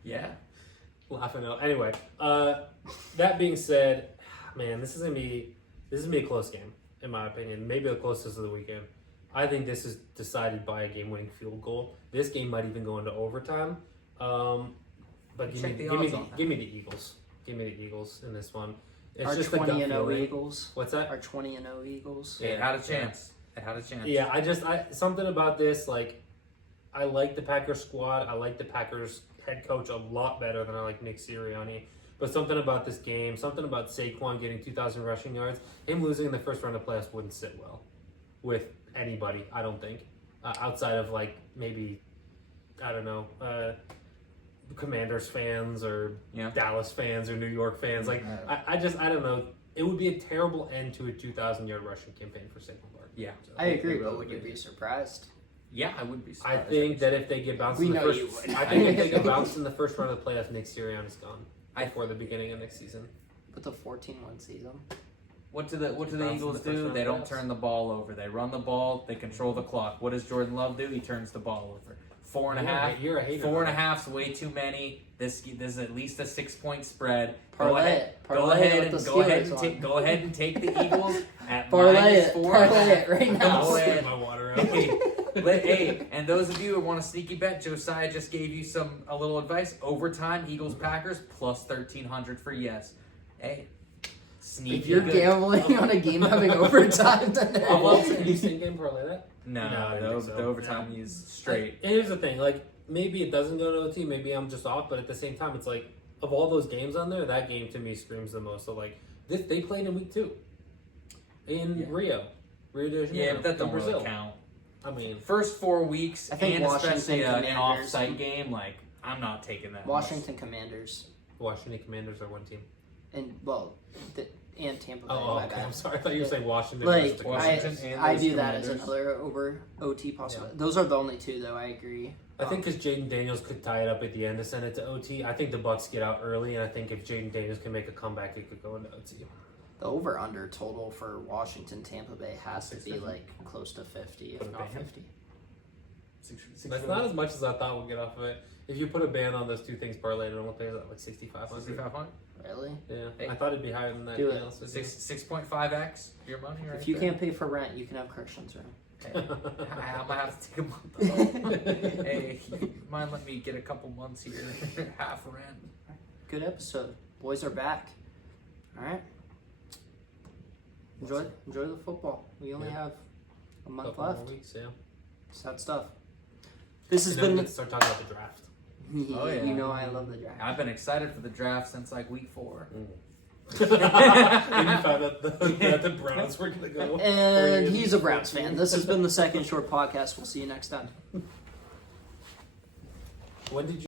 Yeah. laughing out. Anyway, that being said, man, this is gonna be a close game in my opinion. Maybe the closest of the weekend. I think this is decided by a game-winning field goal. This game might even go into overtime. But Check the give me odds on that. give me the Eagles. Give me the Eagles in this one. It's Our just a gut 20 and 0 feeling. Eagles. What's that? Our 20 and 0 Eagles. It had a chance. It had a chance. Yeah, I something about this, like, I like the Packers squad. I like the Packers head coach a lot better than I like Nick Sirianni. But something about this game, something about Saquon getting 2,000 rushing yards, him losing in the first round of playoffs wouldn't sit well with anybody, I don't think. Outside of, like, maybe, I don't know, Commanders fans or Yeah. Dallas fans or New York fans. Like, I don't know. It would be a terrible end to a 2,000-yard rushing campaign for Saquon Barkley. Yeah. So, I agree, but would you be surprised? Yeah, I would be I surprised. think that if they get bounced We in the know first, you would. I think if they get bounced in the first round of the playoffs, Nick Sirianni's gone I- before the beginning of next season. With the 14-1 season. What do the Bounce in Eagles the first do? round They don't playoffs. turn the ball over. They run the ball. They control the clock. What does Jordan Love do? He turns the ball over. 4.5. You're a hater. 4.5's way too many. This is at least a 6-point spread. Parlay it. Go Parlay ahead it with and the go ahead Steelers and one. take the Eagles at Parlay minus it. 4.5. Parlay it right now. Go ahead. my water out. Hey, and those of you who want a sneaky bet, Josiah just gave you a little advice. Overtime, Eagles Packers plus 1,300 for yes. Hey, sneaky. If you're good. gambling on a game having overtime, then Oh, well, can you same game parlay that? No, No, I the, think so. the overtime is straight. And here's the thing, like, maybe it doesn't go to OT, maybe I'm just off, but at the same time, it's like, of all those games on there, that game to me screams the most. So, like, they played in week 2 in Rio de Janeiro, Yeah, but that in don't Brazil. really count. I mean, First 4 weeks, I think and Washington especially an Commanders- off-site game, like I'm not taking that. Washington Commanders Washington Commanders are one team. and and Tampa Bay. Oh, my okay. bad. I'm sorry. I thought you were saying Washington. Like versus the Commanders. Washington and I those do that as Commanders. another over OT possibility. Those are the only two, though. I agree. I think because Jaden Daniels could tie it up at the end to send it to OT. I think the Bucks get out early, and I think if Jaden Daniels can make a comeback, it could go into OT. The over/under total for Washington Tampa Bay has to be 650? like close to 50, if Put a not band? 50. That's not as much as I thought we'd get off of it. If you put a ban on those two things parlayed, it only pays out like 6,500. 6,500. Really? Yeah, Hey. I thought it'd be higher than that. Do to be it. honest with you. 6.5x your money. Right If you there. can't pay for rent, you can have Christian's rent. Hey, I'm gonna have to take a month off. Hey, you mind let me get a couple months here, half rent. Good episode. Boys are back. All right. Enjoy the football. We only Yeah. have a month Couple more left. weeks, yeah. It's that stuff. This has And then we been. get to start talking about the draft. Oh, yeah. You know I love the draft. I've been excited for the draft since like week 4. Then you found out that the Browns were gonna go. And he's a Browns fan. This has been the Second Short Podcast. We'll see you next time. When did